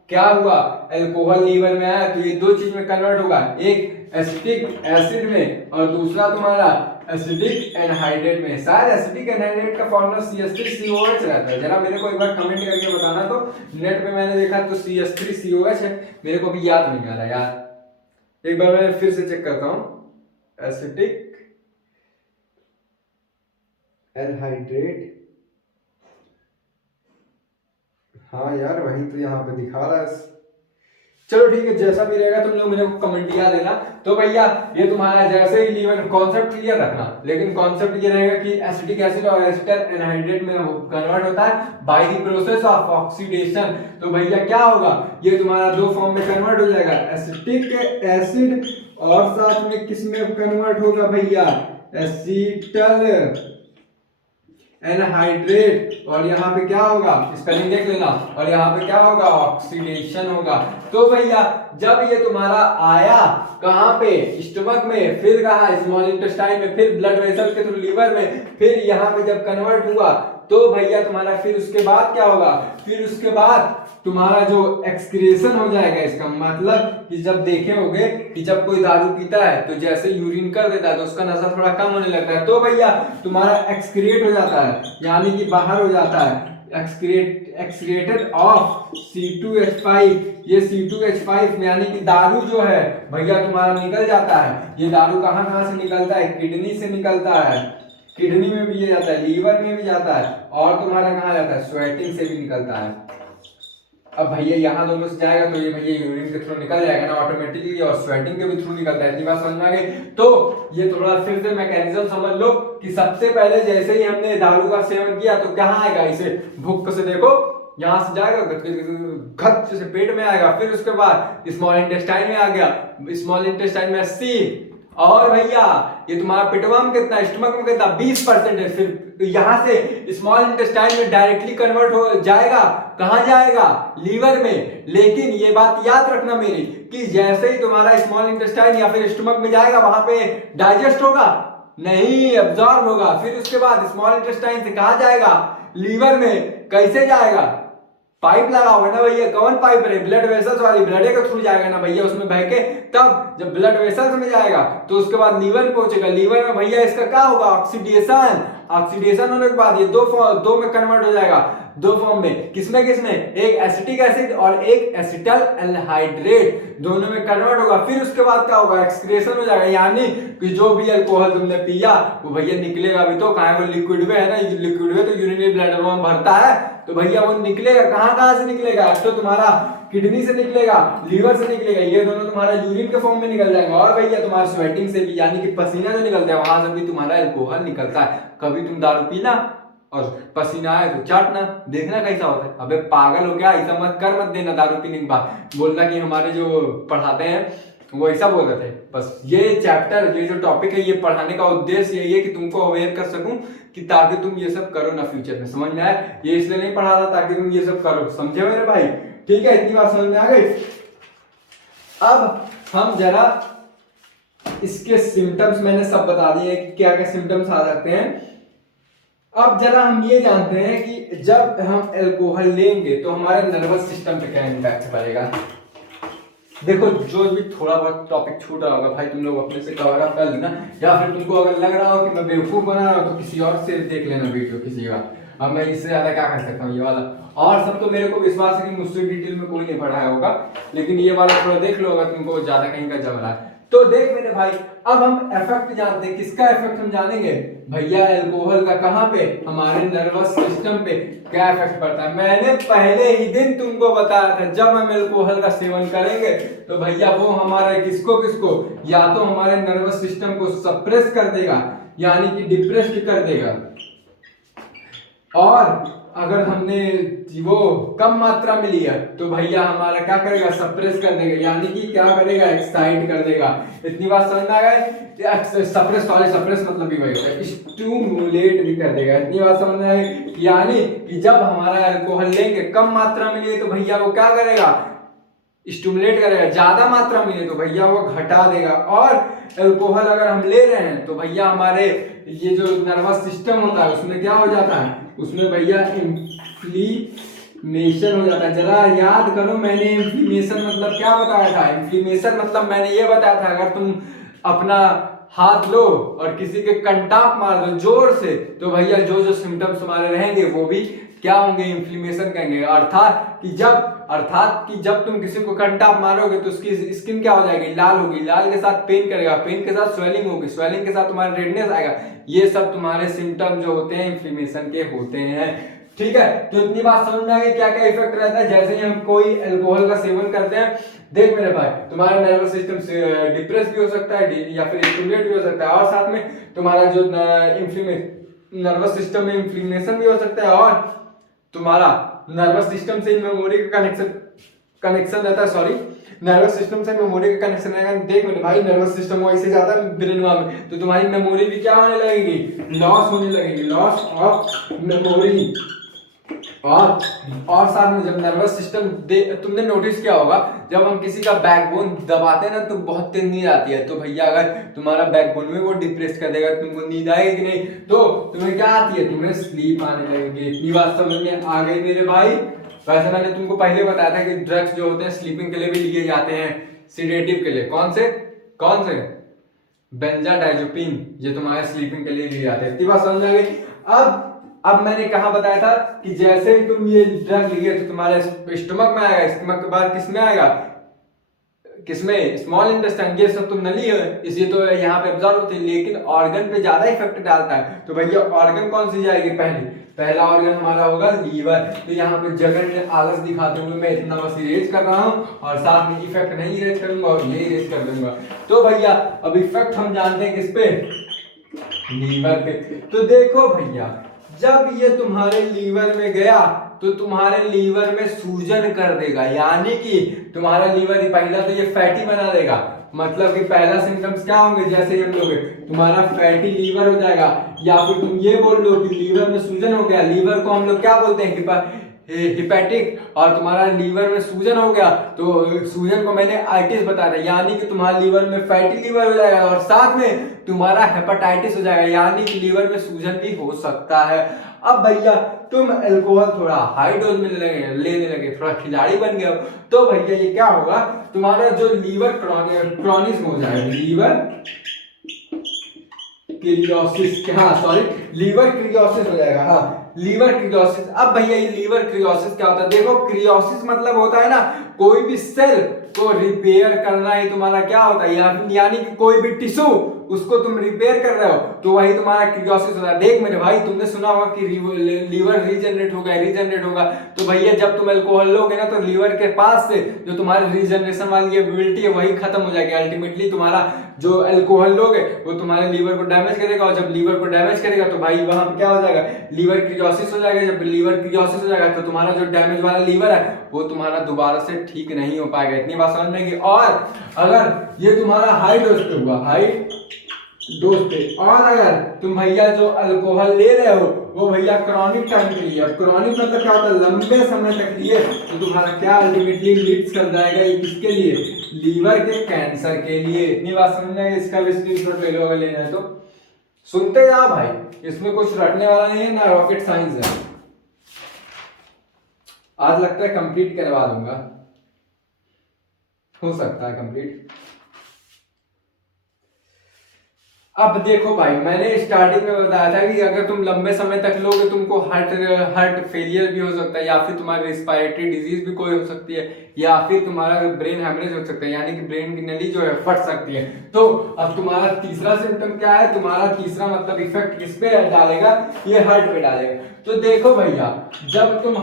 क्या हुआ? अल्कोहल लीवर में आया, तो ये दो चीज में कन्वर्ट होगा, एक एसिटिक एसिड में और दूसरा तुम्हारा एसिडिक एनहाइड्रेट में। शायद एसिडिक एनहाइड्रेट का फॉर्मूला CH3COH रहता है। जरा मेरे को एक बार कमेंट करके बताना। तो नेट पे मैंने देखा तो CH3COH है, मेरे को भी याद नहीं आ रहा यार। एक बार मैं फिर से चेक करता हूं। एसिडिक एनहाइड्रेट, हाँ यार वही तो यहाँ पे दिखा रहा है। चलो ठीक है, जैसा भी रहेगा तुम लोग मेरे को कमेंट किया देना। तो भैया ये तुम्हारा जैसे ही लीवर, कॉन्सेप्ट क्लियर रखना, लेकिन कॉन्सेप्ट ये रहेगा कि एसिटिक एसिड और एसिटल एनहाइड्रेट में कन्वर्ट होता है by the process of oxidation. तो भैया क्या होगा? ये तुम्हारा दो फॉर्म में कन्वर्ट हो जाएगा, एसिटिक एसिड और साथ में किस में कन्वर्ट होगा भैया? Acetic anhydride. और यहाँ पे क्या होगा? स्पेलिंग देख लेना। और यहाँ पे क्या होगा? ऑक्सीडेशन होगा। तो भैया जब ये तुम्हारा आया कहाँ पे? स्टमक में, फिर कहा स्मॉल इंटेस्टाइन में, फिर ब्लड वेसल के थ्रू लीवर में, फिर यहाँ पे जब कन्वर्ट हुआ तो भैया तुम्हारा फिर उसके बाद क्या होगा? फिर उसके बाद तुम्हारा जो एक्सक्रीशन हो जाएगा। इसका मतलब कि जब देखे होगे कि जब कोई दारू पीता है तो जैसे यूरिन कर देता है तो उसका नशा थोड़ा कम होने लगता है, तो भैया तुम्हारा एक्सक्रिएट हो जाता है, यानी कि बाहर हो जाता है। एक्सक्रिएटेड ऑफ C2H5। ये C2H5 यानी कि दारू जो है भैया तुम्हारा निकल जाता है। ये दारू कहाँ से निकलता है? किडनी से निकलता है। किडनी में भी ये जाता है, लीवर में भी जाता है, और तुम्हारा कहाँ जाता है? स्वेटिंग से भी निकलता है। अब भैया यहाँ दोनों से जाएगा तो ये भैया यूरिन के थ्रू निकल जाएगा ना ऑटोमेटिकली, और स्वेटिंग के भी थ्रू निकलता है। इतनी बात समझ में आ गई? तो ये थोड़ा फिर से मैकेनिज्म समझ लो कि सबसे पहले जैसे ही हमने दारू का सेवन किया तो कहाँ आएगा? इसे भूख से देखो, यहाँ से जाएगा घट से पेट में आएगा, फिर उसके बाद स्मॉल इंटेस्टाइन में आ गया, स्मॉल इंटेस्टाइन में 80, और भैया ये तुम्हारा पेटवा में कितना, स्टमक में कितना, 20% है। फिर यहाँ से स्मॉल इंटेस्टाइन में डायरेक्टली कन्वर्ट हो जाएगा, कहाँ जाएगा? लीवर में। लेकिन ये बात याद रखना मेरी कि जैसे ही तुम्हारा स्मॉल इंटेस्टाइन या फिर स्टमक में जाएगा वहां पे डाइजेस्ट होगा नहीं, एब्जॉर्ब होगा। फिर उसके बाद स्मॉल इंटेस्टाइन से कहाँ जाएगा? लीवर में। कैसे जाएगा? पाइप लगा हुआ ना भैया। कौन पाइप है? ब्लड वेसल्स वाली, ब्लड के थ्रू जाएगा ना भैया उसमें बह के। तब जब ब्लड वेसल्स में जाएगा तो उसके बाद लीवर में पहुंचेगा। लीवर में भैया इसका क्या होगा? ऑक्सीडेशन। ऑक्सीडेशन होने के बाद ये दो में कन्वर्ट हो जाएगा, दो फॉर्म में। किसमें किसमें? एक एसिटिक एसिड और एक एसिटल एल्हाइड्रेट, दोनों में कन्वर्ट होगा। फिर उसके बाद क्या होगा? एक्सक्रीशन हो जाएगा, यानी कि जो भी अल्कोहल तुमने पिया वो भैया निकलेगा भी तो, कहाँ? वो लिक्विड में है ना, लिक्विड में तो यूरिनरी ब्लैडर में भरता है, तो भैया वो निकलेगा कहाँ कहाँ से निकलेगा? तो तुम्हारा किडनी से निकलेगा, लीवर से निकलेगा, ये दोनों तुम्हारा यूरिन के फॉर्म में निकल जाएगा। और भैया तुम्हारा स्वेटिंग से भी, यानी कि पसीना जो निकलता है वहां से भी तुम्हारा अल्कोहल निकलता है। कभी तुम दारू पीना और पसीना आए तो चाटना, देखना कैसा होता है। अबे पागल हो गया, ऐसा मत देना दारू पीने के बाद बोलना कि हमारे जो पढ़ाते हैं वो ऐसा बोल रहे थे। बस ये चैप्टर, ये जो टॉपिक है, ये पढ़ाने का उद्देश्य यही है कि तुमको अवेयर कर सकूं कि ताकि तुम ये सब करो ना फ्यूचर में। समझ में आया? ये इसलिए नहीं पढ़ा था ताकि तुम ये सब करो, समझे मेरे भाई? ठीक है, इतनी बात समझ में आ गई। अब हम जरा इसके सिम्टम्स मैंने सब बता दिए कि क्या क्या सिम्टम्स आ जाते हैं। अब जरा हम ये जानते हैं कि जब हम अल्कोहल लेंगे तो हमारे नर्वस सिस्टम पे क्या इम्पैक्ट पड़ेगा। देखो, जो भी थोड़ा बहुत टॉपिक छूट रहा होगा भाई तुम लोग अपने से कवर अप कर लेना, या फिर तुमको अगर लग रहा हो कि मैं बेवकूफ बना रहा हूं तो किसी और से देख लेना वीडियो किसी का। अब मैं इससे ज्यादा क्या कर सकता हूँ, ये वाला। और सब तो मेरे को विश्वास है कि मुझसे डिटेल में कोई नहीं पढ़ाया होगा, लेकिन ये वाला थोड़ा देख लो अगर तुमको ज्यादा कहीं का जम रहा है तो। देख मेरे भाई, अब हम इफेक्ट जानते हैं। किसका इफेक्ट हम जानेंगे भैया? अल्कोहल का। कहाँ पे? हमारे नर्वस सिस्टम पे क्या इफेक्ट पड़ता है। मैंने पहले ही दिन तुमको बताया था, जब हम अल्कोहल का सेवन करेंगे तो भैया वो हमारे किसको या तो हमारे नर्वस सिस्टम को सप्रेस कर देगा, यानी कि डिप्रेस्ड कर देगा, और अगर हमने वो कम मात्रा में लिया तो भैया हमारा क्या करेगा? सप्रेस कर देगा, यानी कि क्या करेगा? एक्साइट कर देगा। इतनी बात समझ में आ गई? सप्रेस मतलब भी वही होता है, स्टिमुलेट भी कर देगा। इतनी बात समझ में आई? यानी कि जब हमारा अल्कोहल लेंगे, कम मात्रा में लिए तो भैया वो क्या करेगा? स्टिमुलेट करेगा। ज्यादा मात्रा में लिए तो भैया वो घटा देगा। और अल्कोहल अगर हम ले रहे हैं तो भैया हमारे ये जो नर्वस सिस्टम होता है उसमें क्या हो जाता है? उसमें भैया इन्फ्लेमेशन हो जाता है। जरा याद करो, मैंने इन्फ्लेमेशन मतलब क्या बताया था? इन्फ्लेमेशन मतलब मैंने ये बताया था, अगर तुम अपना हाथ लो और किसी के कंटाप मार दो जोर से तो भैया जो जो सिम्टम्स हमारे रहेंगे वो भी क्या होंगे? इन्फ्लेमेशन कहेंगे। अर्थात कि जब तुम किसी को कंटाप मारोगे तो उसकी स्किन क्या हो जाएगी? लाल होगी, लाल के साथ पेन करेगा, पेन के साथ स्वेलिंग होगी, स्वेलिंग के साथ तुम्हारा रेडनेस आएगा। ये सब तुम्हारे सिम्टम जो होते हैं इन्फ्लेमेशन के होते हैं। ठीक है, तो इतनी बात समझ में आ गई क्या क्या इफेक्ट रहता है जैसे ही हम कोई अल्कोहल का सेवन करते हैं। देख मेरे भाई, तुम्हारा नर्वस सिस्टम से डिप्रेस भी हो सकता है या फिर स्टिमुलेट भी हो सकता है, और साथ में तुम्हारा जो नर्वस सिस्टम में इन्फ्लेमेशन भी हो सकता है, और तुम्हारा नर्वस सिस्टम से मेमोरी का कनेक्शन रहता है। सॉरी, नर्वस सिस्टम से मेमोरी का कनेक्शन रहेगा। देख मेरे भाई, नर्वस सिस्टम वैसे जाता है ब्रेन में, तो तुम्हारी मेमोरी भी क्या होने लगेगी? लॉस होने लगेगी, लॉस ऑफ मेमोरी। और साथ में जब नर्वस सिस्टम, तुमने नोटिस किया होगा जब हम किसी का बैकबोन दबाते हैं ना तो बहुत तेज नींद आती है। तो भैया अगर तुम्हारा बैकबोन में वो डिप्रेस कर देगा, तुमको नींद आएगी कि नहीं? तो तुम्हें क्या आती है? तुम्हें स्लीप आने लगेगी। इतनी बात समझ में आ गई मेरे भाई? वैसे मैंने तुमको पहले बताया था कि ड्रग्स जो होते हैं स्लीपिंग के लिए भी लिए जाते हैं, सिडेटिव के लिए। कौन से? बेंजाडाइज़ेपिन, ये तुम्हारे स्लीपिंग के लिए लिए जाते हैं। इतनी बात समझ में आ गई? अब मैंने कहा बताया था कि जैसे ही तुम ये ड्रग लिए तो तुम्हारे स्टमक में आएगा, स्टमक के बाद किसमें आएगा? किसमें? Small intestine. ये सब तुम नली है इसलिए तो यहाँ पे एब्जॉर्ब होती है, लेकिन ऑर्गन पे ज्यादा इफेक्ट डालता है। तो भैया ऑर्गन कौन सी जाएगी? पहला ऑर्गन हमारा होगा लीवर। तो यहाँ पे जगन ने आलस दिखाते हुए मैं इतना बस इरेज कर रहा हूँ और साथ में इफेक्ट नहीं इरेज करूंगा और ये इरेज कर दूंगा। तो भैया अब इफेक्ट हम जानते हैं किस पे? लीवर पे। तो देखो भैया, जब ये तुम्हारे लीवर में गया तो तुम्हारे लीवर में सूजन कर देगा, यानी कि तुम्हारा लीवर पहला तो ये फैटी बना देगा। मतलब कि पहला सिम्टम्स क्या होंगे? जैसे ही हम लोग तुम्हारा फैटी लीवर हो जाएगा, या फिर तुम ये बोल लो कि लीवर में सूजन हो गया। लीवर को हम लोग क्या बोलते हैं? हिपैटिक। और तुम्हारा लीवर में सूजन हो गया तो सूजन को मैंने आइटिस बताया था, यानी कि तुम्हारा लीवर में फैटी लीवर हो जाएगा और साथ में तुम्हारा हेपेटाइटिस हो जाएगा, यानी कि लीवर में सूजन भी हो सकता है। अब भैया तुम अल्कोहल थोड़ा हाई डोज में लेने लगे, थोड़ा खिलाड़ी बन गए, तो भैया ये क्या होगा? तुम्हारा जो लीवर क्रॉनिक हो जाएगा, लीवर क्रियोसिस, हाँ सॉरी, लीवर क्रियोसिस हो जाएगा, हाँ लीवर क्रियोसिस। अब भैया ये लीवर क्रियोसिस क्या होता है? देखो क्रियोसिस मतलब होता है ना कोई भी सेल को रिपेयर करना ही तुम्हारा क्या होता है, यानी कि कोई भी टिश्यू उसको तुम रिपेयर कर रहे हो तो वही तुम्हारा क्रियोसिस होता है। देख मेरे भाई, तुमने सुना होगा कि लीवर रीजनरेट होगा, तो भैया जब तुम अल्कोहल लोगे ना तो लीवर के पास से जो तुम्हारी रीजनरेशन वाली एबिलिटी है वही खत्म हो जाएगी। अल्टीमेटली तुम्हारा जो अल्कोहल लोगे वो तुम्हारे लीवर को डैमेज करेगा, और जब लीवर को डैमेज करेगा तो भाई वहां पे क्या हो जाएगा, लीवर क्रियोसिस हो जाएगा। जब लीवर क्रियोसिस हो जाएगा तो तुम्हारा जो डैमेज वाला लीवर है वो तुम्हारा दोबारा से ठीक नहीं हो पाएगा। इतनी बात समझ में। और अगर ये तुम्हारा हाई डोज पे हुआ, हाई डोज पे, और अगर तुम भैया जो अल्कोहल ले रहे हो वो भैया क्रॉनिक टाइम के लिए, और क्रॉनिक मतलब क्या होता है, लंबे समय तक लिए, तो तुम्हारा क्या अल्टीमेटली लीड्स कर जाएगा ये किसके लिए, लीवर के कैंसर के लिए। इतनी बात समझ में। इसका भी स्क्रीनशॉट ले लो अगर लेना है तो। सुनते जाओ भाई, इसमें कुछ रटने वाला नहीं है ना, रॉकेट साइंस है। आज लगता है कंप्लीट करवा दूंगा, हो सकता है कंप्लीट। अब देखो भाई, मैंने स्टार्टिंग में बताया था कि अगर तुम लंबे समय तक लोगे तुमको हार्ट फेलियर भी हो सकता है, या फिर तुम्हारी रिस्पायरेटरी डिजीज भी कोई हो सकती है, या फिर तुम्हारा ब्रेन हैमरेज हो सकता है, यानी कि ब्रेन की नली जो है फट सकती है। तो अब तुम्हारा तीसरा सिम्टम क्या है, तुम्हारा तीसरा मतलब इफेक्ट किस पे डालेगा, ये हार्ट पे डालेगा। तो देखो भैया, जब तुम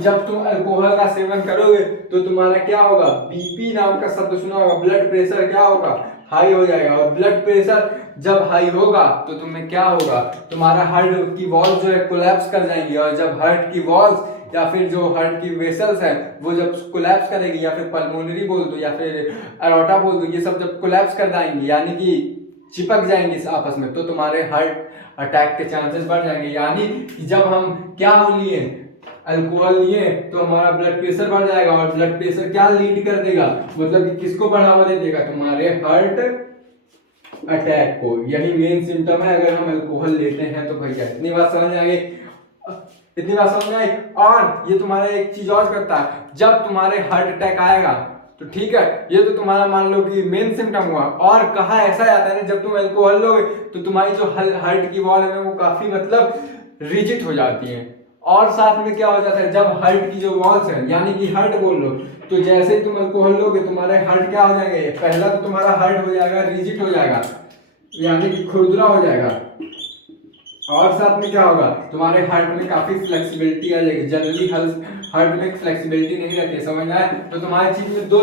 जब तुम अल्कोहल का सेवन करोगे तो तुम्हारा क्या होगा, बीपी नाम का शब्द सुना होगा, ब्लड प्रेशर क्या होगा, हाई हो जाएगा। और ब्लड प्रेशर जब हाई होगा तो तुम्हें क्या होगा, तुम्हारा हार्ट की वॉल्स जो है कोलैप्स कर जाएंगी, और जब हार्ट की वॉल्स या फिर जो हार्ट की वेसल्स है वो जब कोलैप्स करेगी, या फिर पल्मोनरी बोल दो या फिर एरोटा बोल दो, ये सब जब कोलैप्स कर जाएंगी यानी कि चिपक जाएंगे इस आपस में, तो तुम्हारे हार्ट अटैक के चांसेस बढ़ जाएंगे। यानी कि जब हम क्या हो लिए, अल्कोहल लिए, तो हमारा ब्लड प्रेशर बढ़ जाएगा, और ब्लड प्रेशर क्या लीड कर देगा, मतलब कि किसको बढ़ावा दे देगा, तुम्हारे हार्ट अटैक को। यही मेन सिम्टम है अगर हम अल्कोहल लेते हैं तो भैया। इतनी बात समझ में आ गई, इतनी बात समझ में आई। और ये तुम्हारा एक चीज और करता है, जब तुम्हारे हार्ट अटैक आएगा तो ठीक है, ये तो तुम्हारा मान लो कि मेन सिम्टम हुआ। और कहा ऐसा जाता है ना, जब तुम अल्कोहल लोगे तो तुम्हारी जो हार्ट की वॉल है वो काफी मतलब रिजिड हो जाती है। और साथ में क्या हो जाता है, जब हार्ट की जो वॉल्स है यानी कि हार्ट बोल लो, तो जैसे तुम अल्कोहल लोगे तुम्हारे हार्ट क्या हो जाएंगे, पहला तो तुम्हारा हार्ट हो जाएगा रिजिड हो जाएगा, यानी कि खुरदुरा हो जाएगा। और साथ में क्या होगा, तुम्हारे हार्ट में काफी फ्लेक्सिबिलिटी आ जाएगी। जनरली हार्ट में फ्लेक्सिबिलिटी नहीं रहती है, समझ आए। तो तुम्हारी चीज में दो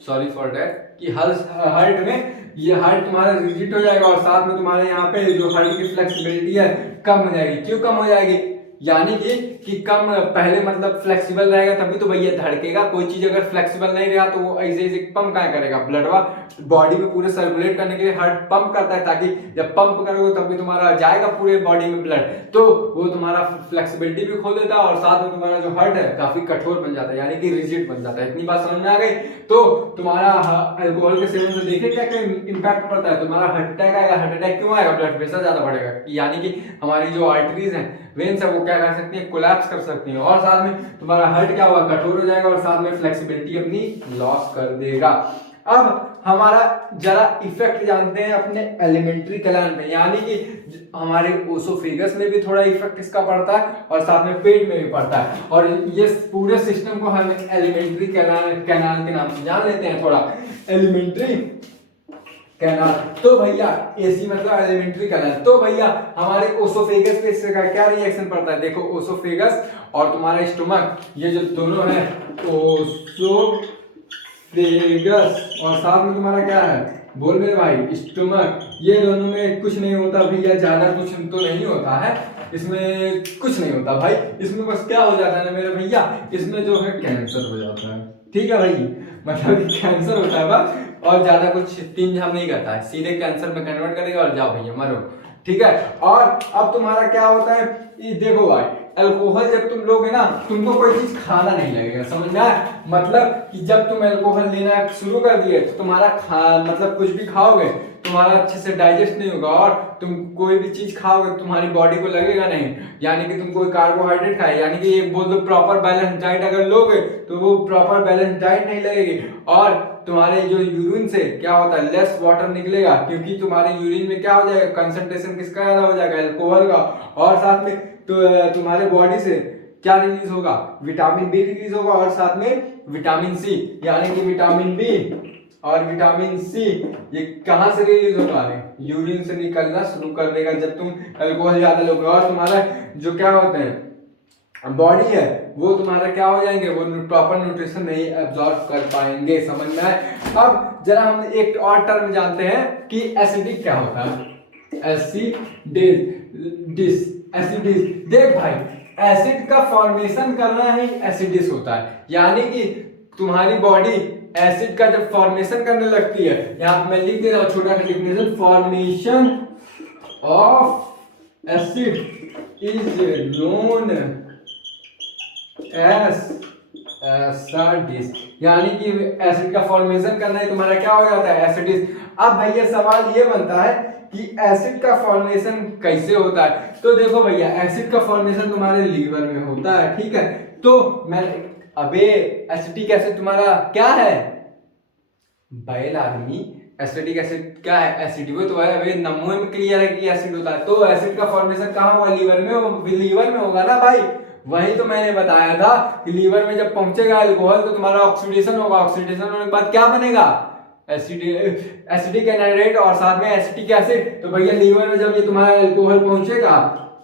सॉरी फॉर दैट, कि हार्ट में ये हार्ट तुम्हारा रिजिड हो जाएगा, और साथ में तुम्हारे यहाँ पे जो हार्ट की फ्लेक्सिबिलिटी है कम हो जाएगी। क्यों कम हो जाएगी, यानी कि कम पहले मतलब फ्लेक्सिबल रहेगा तभी तो भैया धड़केगा। कोई चीज अगर फ्लेक्सिबल नहीं रहा तो वो ऐसे ऐसे पंप क्या करेगा, ब्लडवा बॉडी में पूरे सर्कुलेट करने के लिए हार्ट पंप करता है, ताकि जब पंप करोगे तभी तुम्हारा जाएगा पूरे बॉडी में ब्लड, तो वो तुम्हारा फ्लेक्सिबिलिटी भी खो देता है, और साथ में तुम्हारा जो हार्ट है काफी कठोर बन जाता है, यानी कि रिजिड बन जाता है। इतनी बात समझ में आ गई। तो तुम्हारा अल्कोहल के सेवन से देखे क्या क्या इम्पैक्ट पड़ता है, तुम्हारा हार्ट अटैक आएगा। हार्ट अटैक क्यों आएगा, ब्लड प्रेशर ज्यादा बढ़ेगा, यानी कि हमारी जो आर्टरीज है, वेन्स है, वो क्या कर सकती है, कोलैप्स कर सकती है, और साथ में तुम्हारा हार्ट क्या होगा, कठोर हो जाएगा, और साथ में फ्लेक्सिबिलिटी अपनी लॉस कर देगा। अब हमारा जरा इफेक्ट जानते हैं अपने एलिमेंट्री कैनाल में, यानी कि हमारे ओसोफेगस में भी थोड़ा इफेक्ट इसका पड़ता है, और साथ में पेट में भी पड़ता है। और ये पूरे सिस्टम को हम एलिमेंट्री कैनाल के नाम से जान लेते हैं, थोड़ा एलिमेंट्री कैनाल। तो भैया एसी मतलब एलिमेंट्री कैनाल। तो भैया हमारे ओसोफेगस पे इसका क्या रिएक्शन पड़ता है, देखो ओसोफेगस और तुम्हारा स्टोमक, ये जो दोनों है ओसोफेगस, और साथ में तुम्हारा क्या है, बोल मेरे भाई, स्टोमक, ये दोनों में कुछ नहीं होता भैया, ज्यादा कुछ तो नहीं होता है, इसमें कुछ नहीं होता भाई। इसमें बस क्या हो जाता है ना मेरे भैया, इसमें जो है कैंसर हो जाता है। ठीक है भाई, मतलब कैंसर होता है बस, और ज्यादा कुछ तीन झाम नहीं करता है, सीधे कैंसर में कन्वर्ट करेगा और जाओ भैया मरो। ठीक है। और अब तुम्हारा क्या होता है, ये देखो भाई, अल्कोहल जब तुम लोगे ना, तुमको कोई चीज खाना नहीं लगेगा, समझ में आया? मतलब कि जब तुम अल्कोहल लेना शुरू कर दिए तो तुम्हारा मतलब कुछ भी खाओगे तुम्हारा अच्छे से डाइजेस्ट नहीं होगा, और तुम कोई भी चीज खाओगे तुम्हारी बॉडी को लगेगा नहीं। यानी कि तुम कोई कार्बोहाइड्रेट खाए, यानी कि ये बोल दो प्रॉपर बैलेंस डाइट अगर लोगे तो वो प्रॉपर बैलेंस डाइट नहीं लगेगी, और तुम्हारे जो यूरिन से क्या होता है, लेस वाटर निकलेगा, क्योंकि तुम्हारे यूरिन में क्या हो जाएगा, कंसंट्रेशन किसका ज्यादा हो जाएगा, अल्कोहल का। और साथ में तो तुम्हारे बॉडी से क्या रिलीज होगा, विटामिन बी रिलीज होगा, और साथ में विटामिन सी, यानी कि विटामिन बी और विटामिन सी ये कहां से रिलीज होगा, यूरिन से निकलना शुरू कर देगा जब तुम अल्कोहल ज्यादा लोगे। और तुम्हारा जो क्या होते हैं बॉडी है वो तुम्हारा क्या हो जाएंगे, वो प्रॉपर न्यूट्रिशन नहीं एब्जॉर्ब कर पाएंगे, समझ में आए? अब जरा हम एक और टर्म जानते हैं कि एसिडिक क्या होता है, एसिडिस। देख भाई, एसिड का फॉर्मेशन करना ही एसिडिस होता है, यानी कि तुम्हारी बॉडी एसिड का जब फॉर्मेशन करने लगती है, यहां पे मैं लिख दे रहा हूं छोटा सा definition, formation of acid is known as acidosis, यानी कि एसिड का फॉर्मेशन करना है तुम्हारा क्या हो जाता है, एसिडिस। अब भैया सवाल ये बनता है कि एसिड का फॉर्मेशन कैसे होता है, तो देखो भैया एसिड का फॉर्मेशन तुम्हारे लीवर में होता है, ठीक है? तो मैं अबे एसिटिक एसिड तुम्हारा क्या है, बैल आदमी, एसिटिक एसिड क्या है, एसिड वो तो है, अबे नमूने में क्लियर है कि एसिड होता है। तो एसिड का फॉर्मेशन कहाँ हुआ, लीवर में, लीवर में होगा ना भाई। वही तो मैंने बताया था कि लीवर में जब पहुंचेगा अल्कोहल तो तुम्हारा ऑक्सीडेशन होगा, ऑक्सीडेशन होने के बाद क्या बनेगा, एसिडिक एनहाइड्रेट और साथ में एसिटिक एसिड। तो भैया लीवर में जब ये तुम्हारा अल्कोहल पहुंचेगा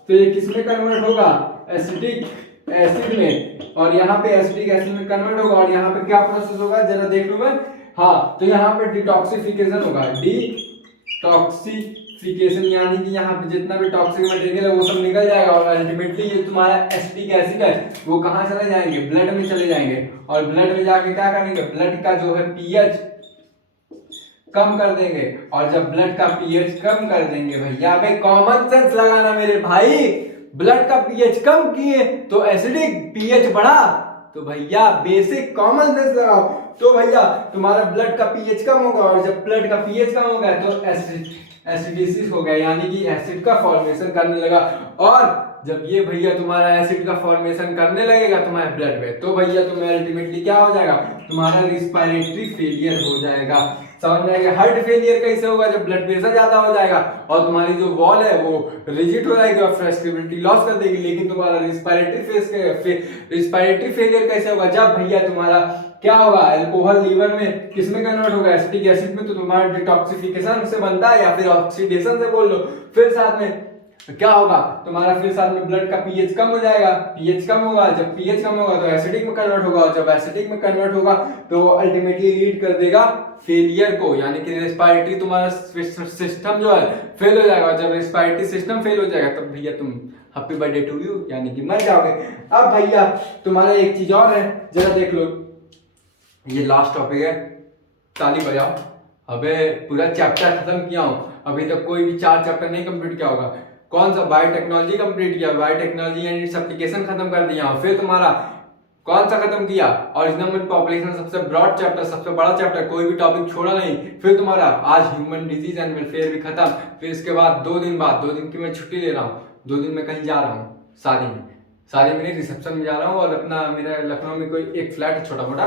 तो ये किसमें कन्वर्ट होगा, एसिटिक एसिड में, और यहाँ पे एसिटिक एसिड में कन्वर्ट होगा। और यहाँ पे क्या प्रोसेस होगा जरा देख लो मैं, हाँ तो यहाँ पे डिटॉक्सिफिकेशन होगा, डिटॉक्सिफिकेशन, यानी कि यहाँ पे जितना भी टॉक्सिक मटेरियल है वो सब निकल जाएगा, और अल्टीमेटली ये तुम्हारा एसिटिक एसिड है वो कहाँ चले जाएंगे, ब्लड में चले जाएंगे, और ब्लड में जाके क्या करेंगे, ब्लड का जो है पीएच कम कर देंगे। और जब ब्लड का पीएच कम कर देंगे भैया, भाई कॉमन सेंस लगाना मेरे भाई, ब्लड का पीएच कम किए तो एसिडिक, पीएच बढ़ा तो भैया बेसिक कॉमन सेंस लगाओ, तो भैया तुम्हारा ब्लड का पीएच कम होगा, और जब ब्लड का पीएच कम होगा तो एसिडिसिस हो गया, यानी कि एसिड का फॉर्मेशन करने लगा। और जब ये भैया तुम्हारा एसिड का फॉर्मेशन करने लगेगा तुम्हारे ब्लड में, तो भैया तुम्हें अल्टीमेटली क्या हो जाएगा, तुम्हारा रिस्पायरेटरी फेलियर हो जाएगा। समझ में आएगा? हार्ट फेलियर कैसे होगा, जब ब्लड प्रेशर ज्यादा हो जाएगा और तुम्हारी जो वॉल है वो रिजिड हो जाएगी और फ्लेक्सिबिलिटी लॉस कर देगी। लेकिन तुम्हारा रिस्पायरेटरी फेलियर कैसे होगा, जब भैया तुम्हारा क्या होगा, अल्कोहल लीवर में किसमें कन्वर्ट होगा, एसिटिक एसिड में, तो तुम्हारा डिटॉक्सिफिकेशन से बनता है या फिर ऑक्सीडेशन से बोल लो। फिर साथ में क्या होगा, तुम्हारा फिर साथ में ब्लड का पीएच कम हो जाएगा, पीएच कम होगा, जब पीएच कम होगा तो एसिडिक में कन्वर्ट होगा, और जब एसिडिक में कन्वर्ट होगा तो अल्टीमेटली लीड कर देगा फेलियर को, यानी कि रेस्पिरेटरी तुम्हारा सिस्टम जो है फेल हो जाएगा। जब रेस्पिरेटरी सिस्टम फेल हो जाएगा तब भैया तुम हैप्पी बर्थडे टू यू, यानी कि मर जाओगे। अब भैया तुम्हारा एक चीज और है, जरा देख लो, ये लास्ट टॉपिक है, ताली बजाओ। अबे पूरा चैप्टर खत्म किया हूं, अभी तक कोई भी 4 चैप्टर नहीं कंप्लीट किया होगा। कौन सा, बायोटेक्नोलॉजी कंप्लीट किया, बायोटेक्नोलॉजी एंड इट्स एप्लीकेशन खत्म कर दिया। फिर तुम्हारा कौन सा खत्म किया, ओरिजिनल पॉपुलेशन, सबसे ब्रॉड चैप्टर, सबसे बड़ा चैप्टर, कोई भी टॉपिक छोड़ा नहीं। फिर तुम्हारा आज ह्यूमन डिजीज एंड वेलफेयर भी खत्म। फिर इसके बाद 2 दिन बाद, 2 दिन की मैं छुट्टी ले रहा हूँ, 2 दिन में कहीं जा रहा हूँ, शादी में नहीं, रिसेप्शन में जा रहा हूँ, और अपना मेरा लखनऊ में कोई एक फ्लैट है छोटा मोटा,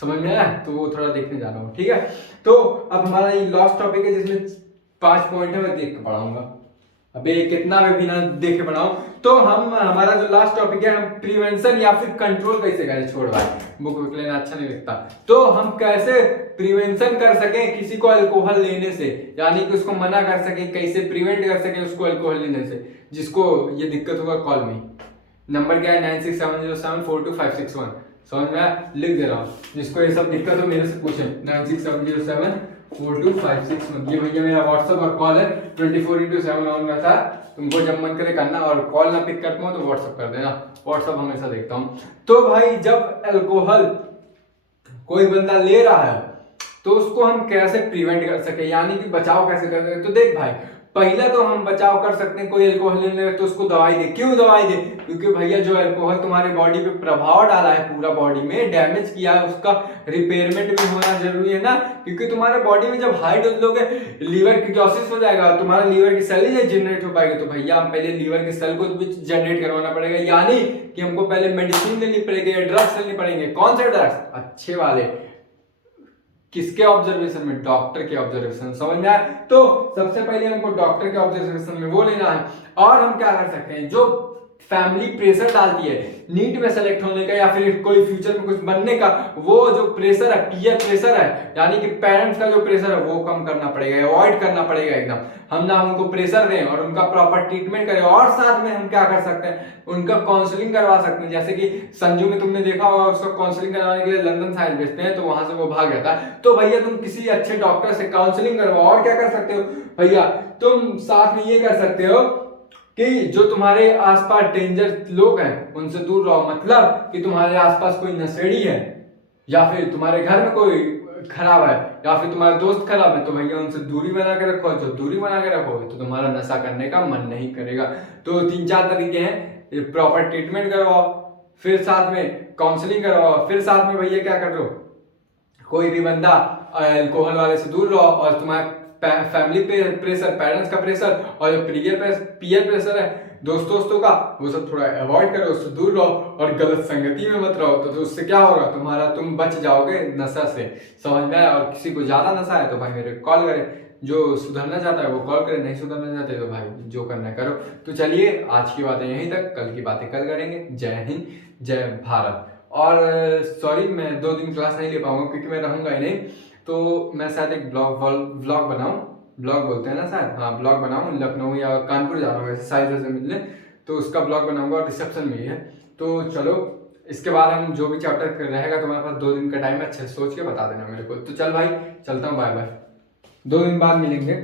समझ में आया, तो वो थोड़ा देखने जा रहा हूँ, ठीक है। तो अब हमारा ये लास्ट टॉपिक है जिसमें 5 पॉइंट है, मैं देख के पढ़ाऊंगा। अबे कितना भी बिना देखे बनाऊं, तो हमारा जो लास्ट टॉपिक है, हम प्रिवेंशन या फिर कंट्रोल कैसे करें, छोड़ भाई बुक लेना अच्छा नहीं लगता। तो हम कैसे प्रिवेंशन कर सके किसी को अल्कोहल लेने से, यानी कि उसको मना कर सके, कैसे प्रिवेंट कर सके उसको अल्कोहल लेने से, जिसको ये दिक्कत होगा कॉल मी। नंबर क्या है 9670742561, समझ में लिख दे रहा हूँ, जिसको ये सब दिक्कत हो मेरे से पूछे, 9670742561। ये भैया मेरा व्हाट्सएप और कॉल है, 24/7 ऑन रहता है, तुमको जब मन करे करना, और कॉल ना पिक कर पाऊँ तो व्हाट्सएप कर देना, व्हाट्सएप हमेशा देखता हूँ। तो भाई जब अल्कोहल कोई बंदा ले रहा है तो उसको हम कैसे प्रिवेंट कर सके, यानी कि बचाव कैसे कर सके। तो देख भाई, पहला तो हम बचाव कर सकते हैं, कोई अल्कोहल लेने लगे तो उसको दवाई दे। क्यों दवाई दे? क्योंकि भैया जो अल्कोहल तुम्हारे बॉडी पे प्रभाव डाला है, पूरा बॉडी में डैमेज किया है, उसका रिपेयरमेंट भी होना जरूरी है ना। क्योंकि तुम्हारे बॉडी में जब हाई डोज लोगे लीवर क्रियोसिस हो जाएगा, तुम्हारा लीवर की सेल ही नहीं जनरेट हो पाएगी। तो भैया हम पहले लीवर की सेल को भी जनरेट करवाना पड़ेगा, यानी कि हमको पहले मेडिसिन लेनी पड़ेगी, ड्रग्स लेनी पड़ेंगे। कौन से ड्रग्स? अच्छे वाले। किसके ऑब्जर्वेशन में? डॉक्टर के ऑब्जर्वेशन। समझ में आया? तो सबसे पहले हमको डॉक्टर के ऑब्जर्वेशन में वो लेना है। और हम क्या कर सकते हैं, जो फैमिली प्रेशर डालती है नीट में सेलेक्ट होने का या फिर कोई फ्यूचर में कुछ बनने का, वो जो प्रेशर है, पीयर प्रेशर है, यानी कि पेरेंट्स का जो प्रेशर है वो कम करना पड़ेगा, अवॉइड करना पड़ेगा एकदम। हम ना उनको प्रेशर दें और उनका प्रॉपर ट्रीटमेंट करें। और साथ में हम क्या कर सकते हैं, उनका काउंसलिंग करवा सकते हैं। जैसे कि संजू में तुमने देखा होगा, उसको काउंसलिंग करवाने के लिए लंदन साइड भेजते हैं, तो वहां से वो भाग जाता है। तो भैया तुम किसी अच्छे डॉक्टर से काउंसलिंग करवाओ। और क्या कर सकते हो भैया, तुम साथ में ये कर सकते हो कि जो तुम्हारे आसपास डेंजर लोग हैं उनसे दूर रहो। मतलब कि तुम्हारे आसपास कोई नशेड़ी है या फिर तुम्हारे घर में कोई खराब है या फिर तुम्हारा दोस्त खराब है, तो भैया उनसे दूरी बना के रखो। जो दूरी बना के रखोगे तो तुम्हारा नशा करने का मन नहीं करेगा। तो 3-4 तरीके हैं, प्रॉपर ट्रीटमेंट करवाओ, फिर साथ में काउंसलिंग करवाओ, फिर साथ में भैया क्या कर रहे हो, कोई भी बंदा अल्कोहल वाले से दूर रहो। और तुम्हारे फैमिली प्रेशर, पेरेंट्स का प्रेशर और जो पीयर प्रेशर है दोस्तों का, वो सब थोड़ा अवॉइड करो, उससे दूर रहो और गलत संगति में मत रहो। तो उससे क्या होगा, तुम बच जाओगे नशा से। समझ में आया? और किसी को ज्यादा नशा है तो भाई मेरे को कॉल करे, जो सुधरना चाहता है वो कॉल करे, नहीं सुधरना चाहते तो भाई जो करना है करो। तो चलिए आज की बातें यहीं तक, कल की बातें कल करेंगे। जय हिंद, जय भारत। और सॉरी मैं 2 दिन क्लास नहीं ले पाऊंगा क्योंकि मैं रहूंगा ही नहीं। तो मैं शायद एक ब्लॉग बनाऊं, ब्लॉग बोलते हैं ना शायद, हाँ ब्लॉग बनाऊं। लखनऊ या कानपुर जा रहा हूँ वैसे साइज से मिलने, तो उसका ब्लॉग बनाऊंगा और रिसेप्शन में ही है। तो चलो इसके बाद हम जो भी चैप्टर रहेगा, तुम्हारे पास 2 दिन का टाइम है, अच्छे सोच के बता देना मेरे को। तो चल भाई चलता हूँ, बाय बाय, 2 दिन बाद मिलेंगे।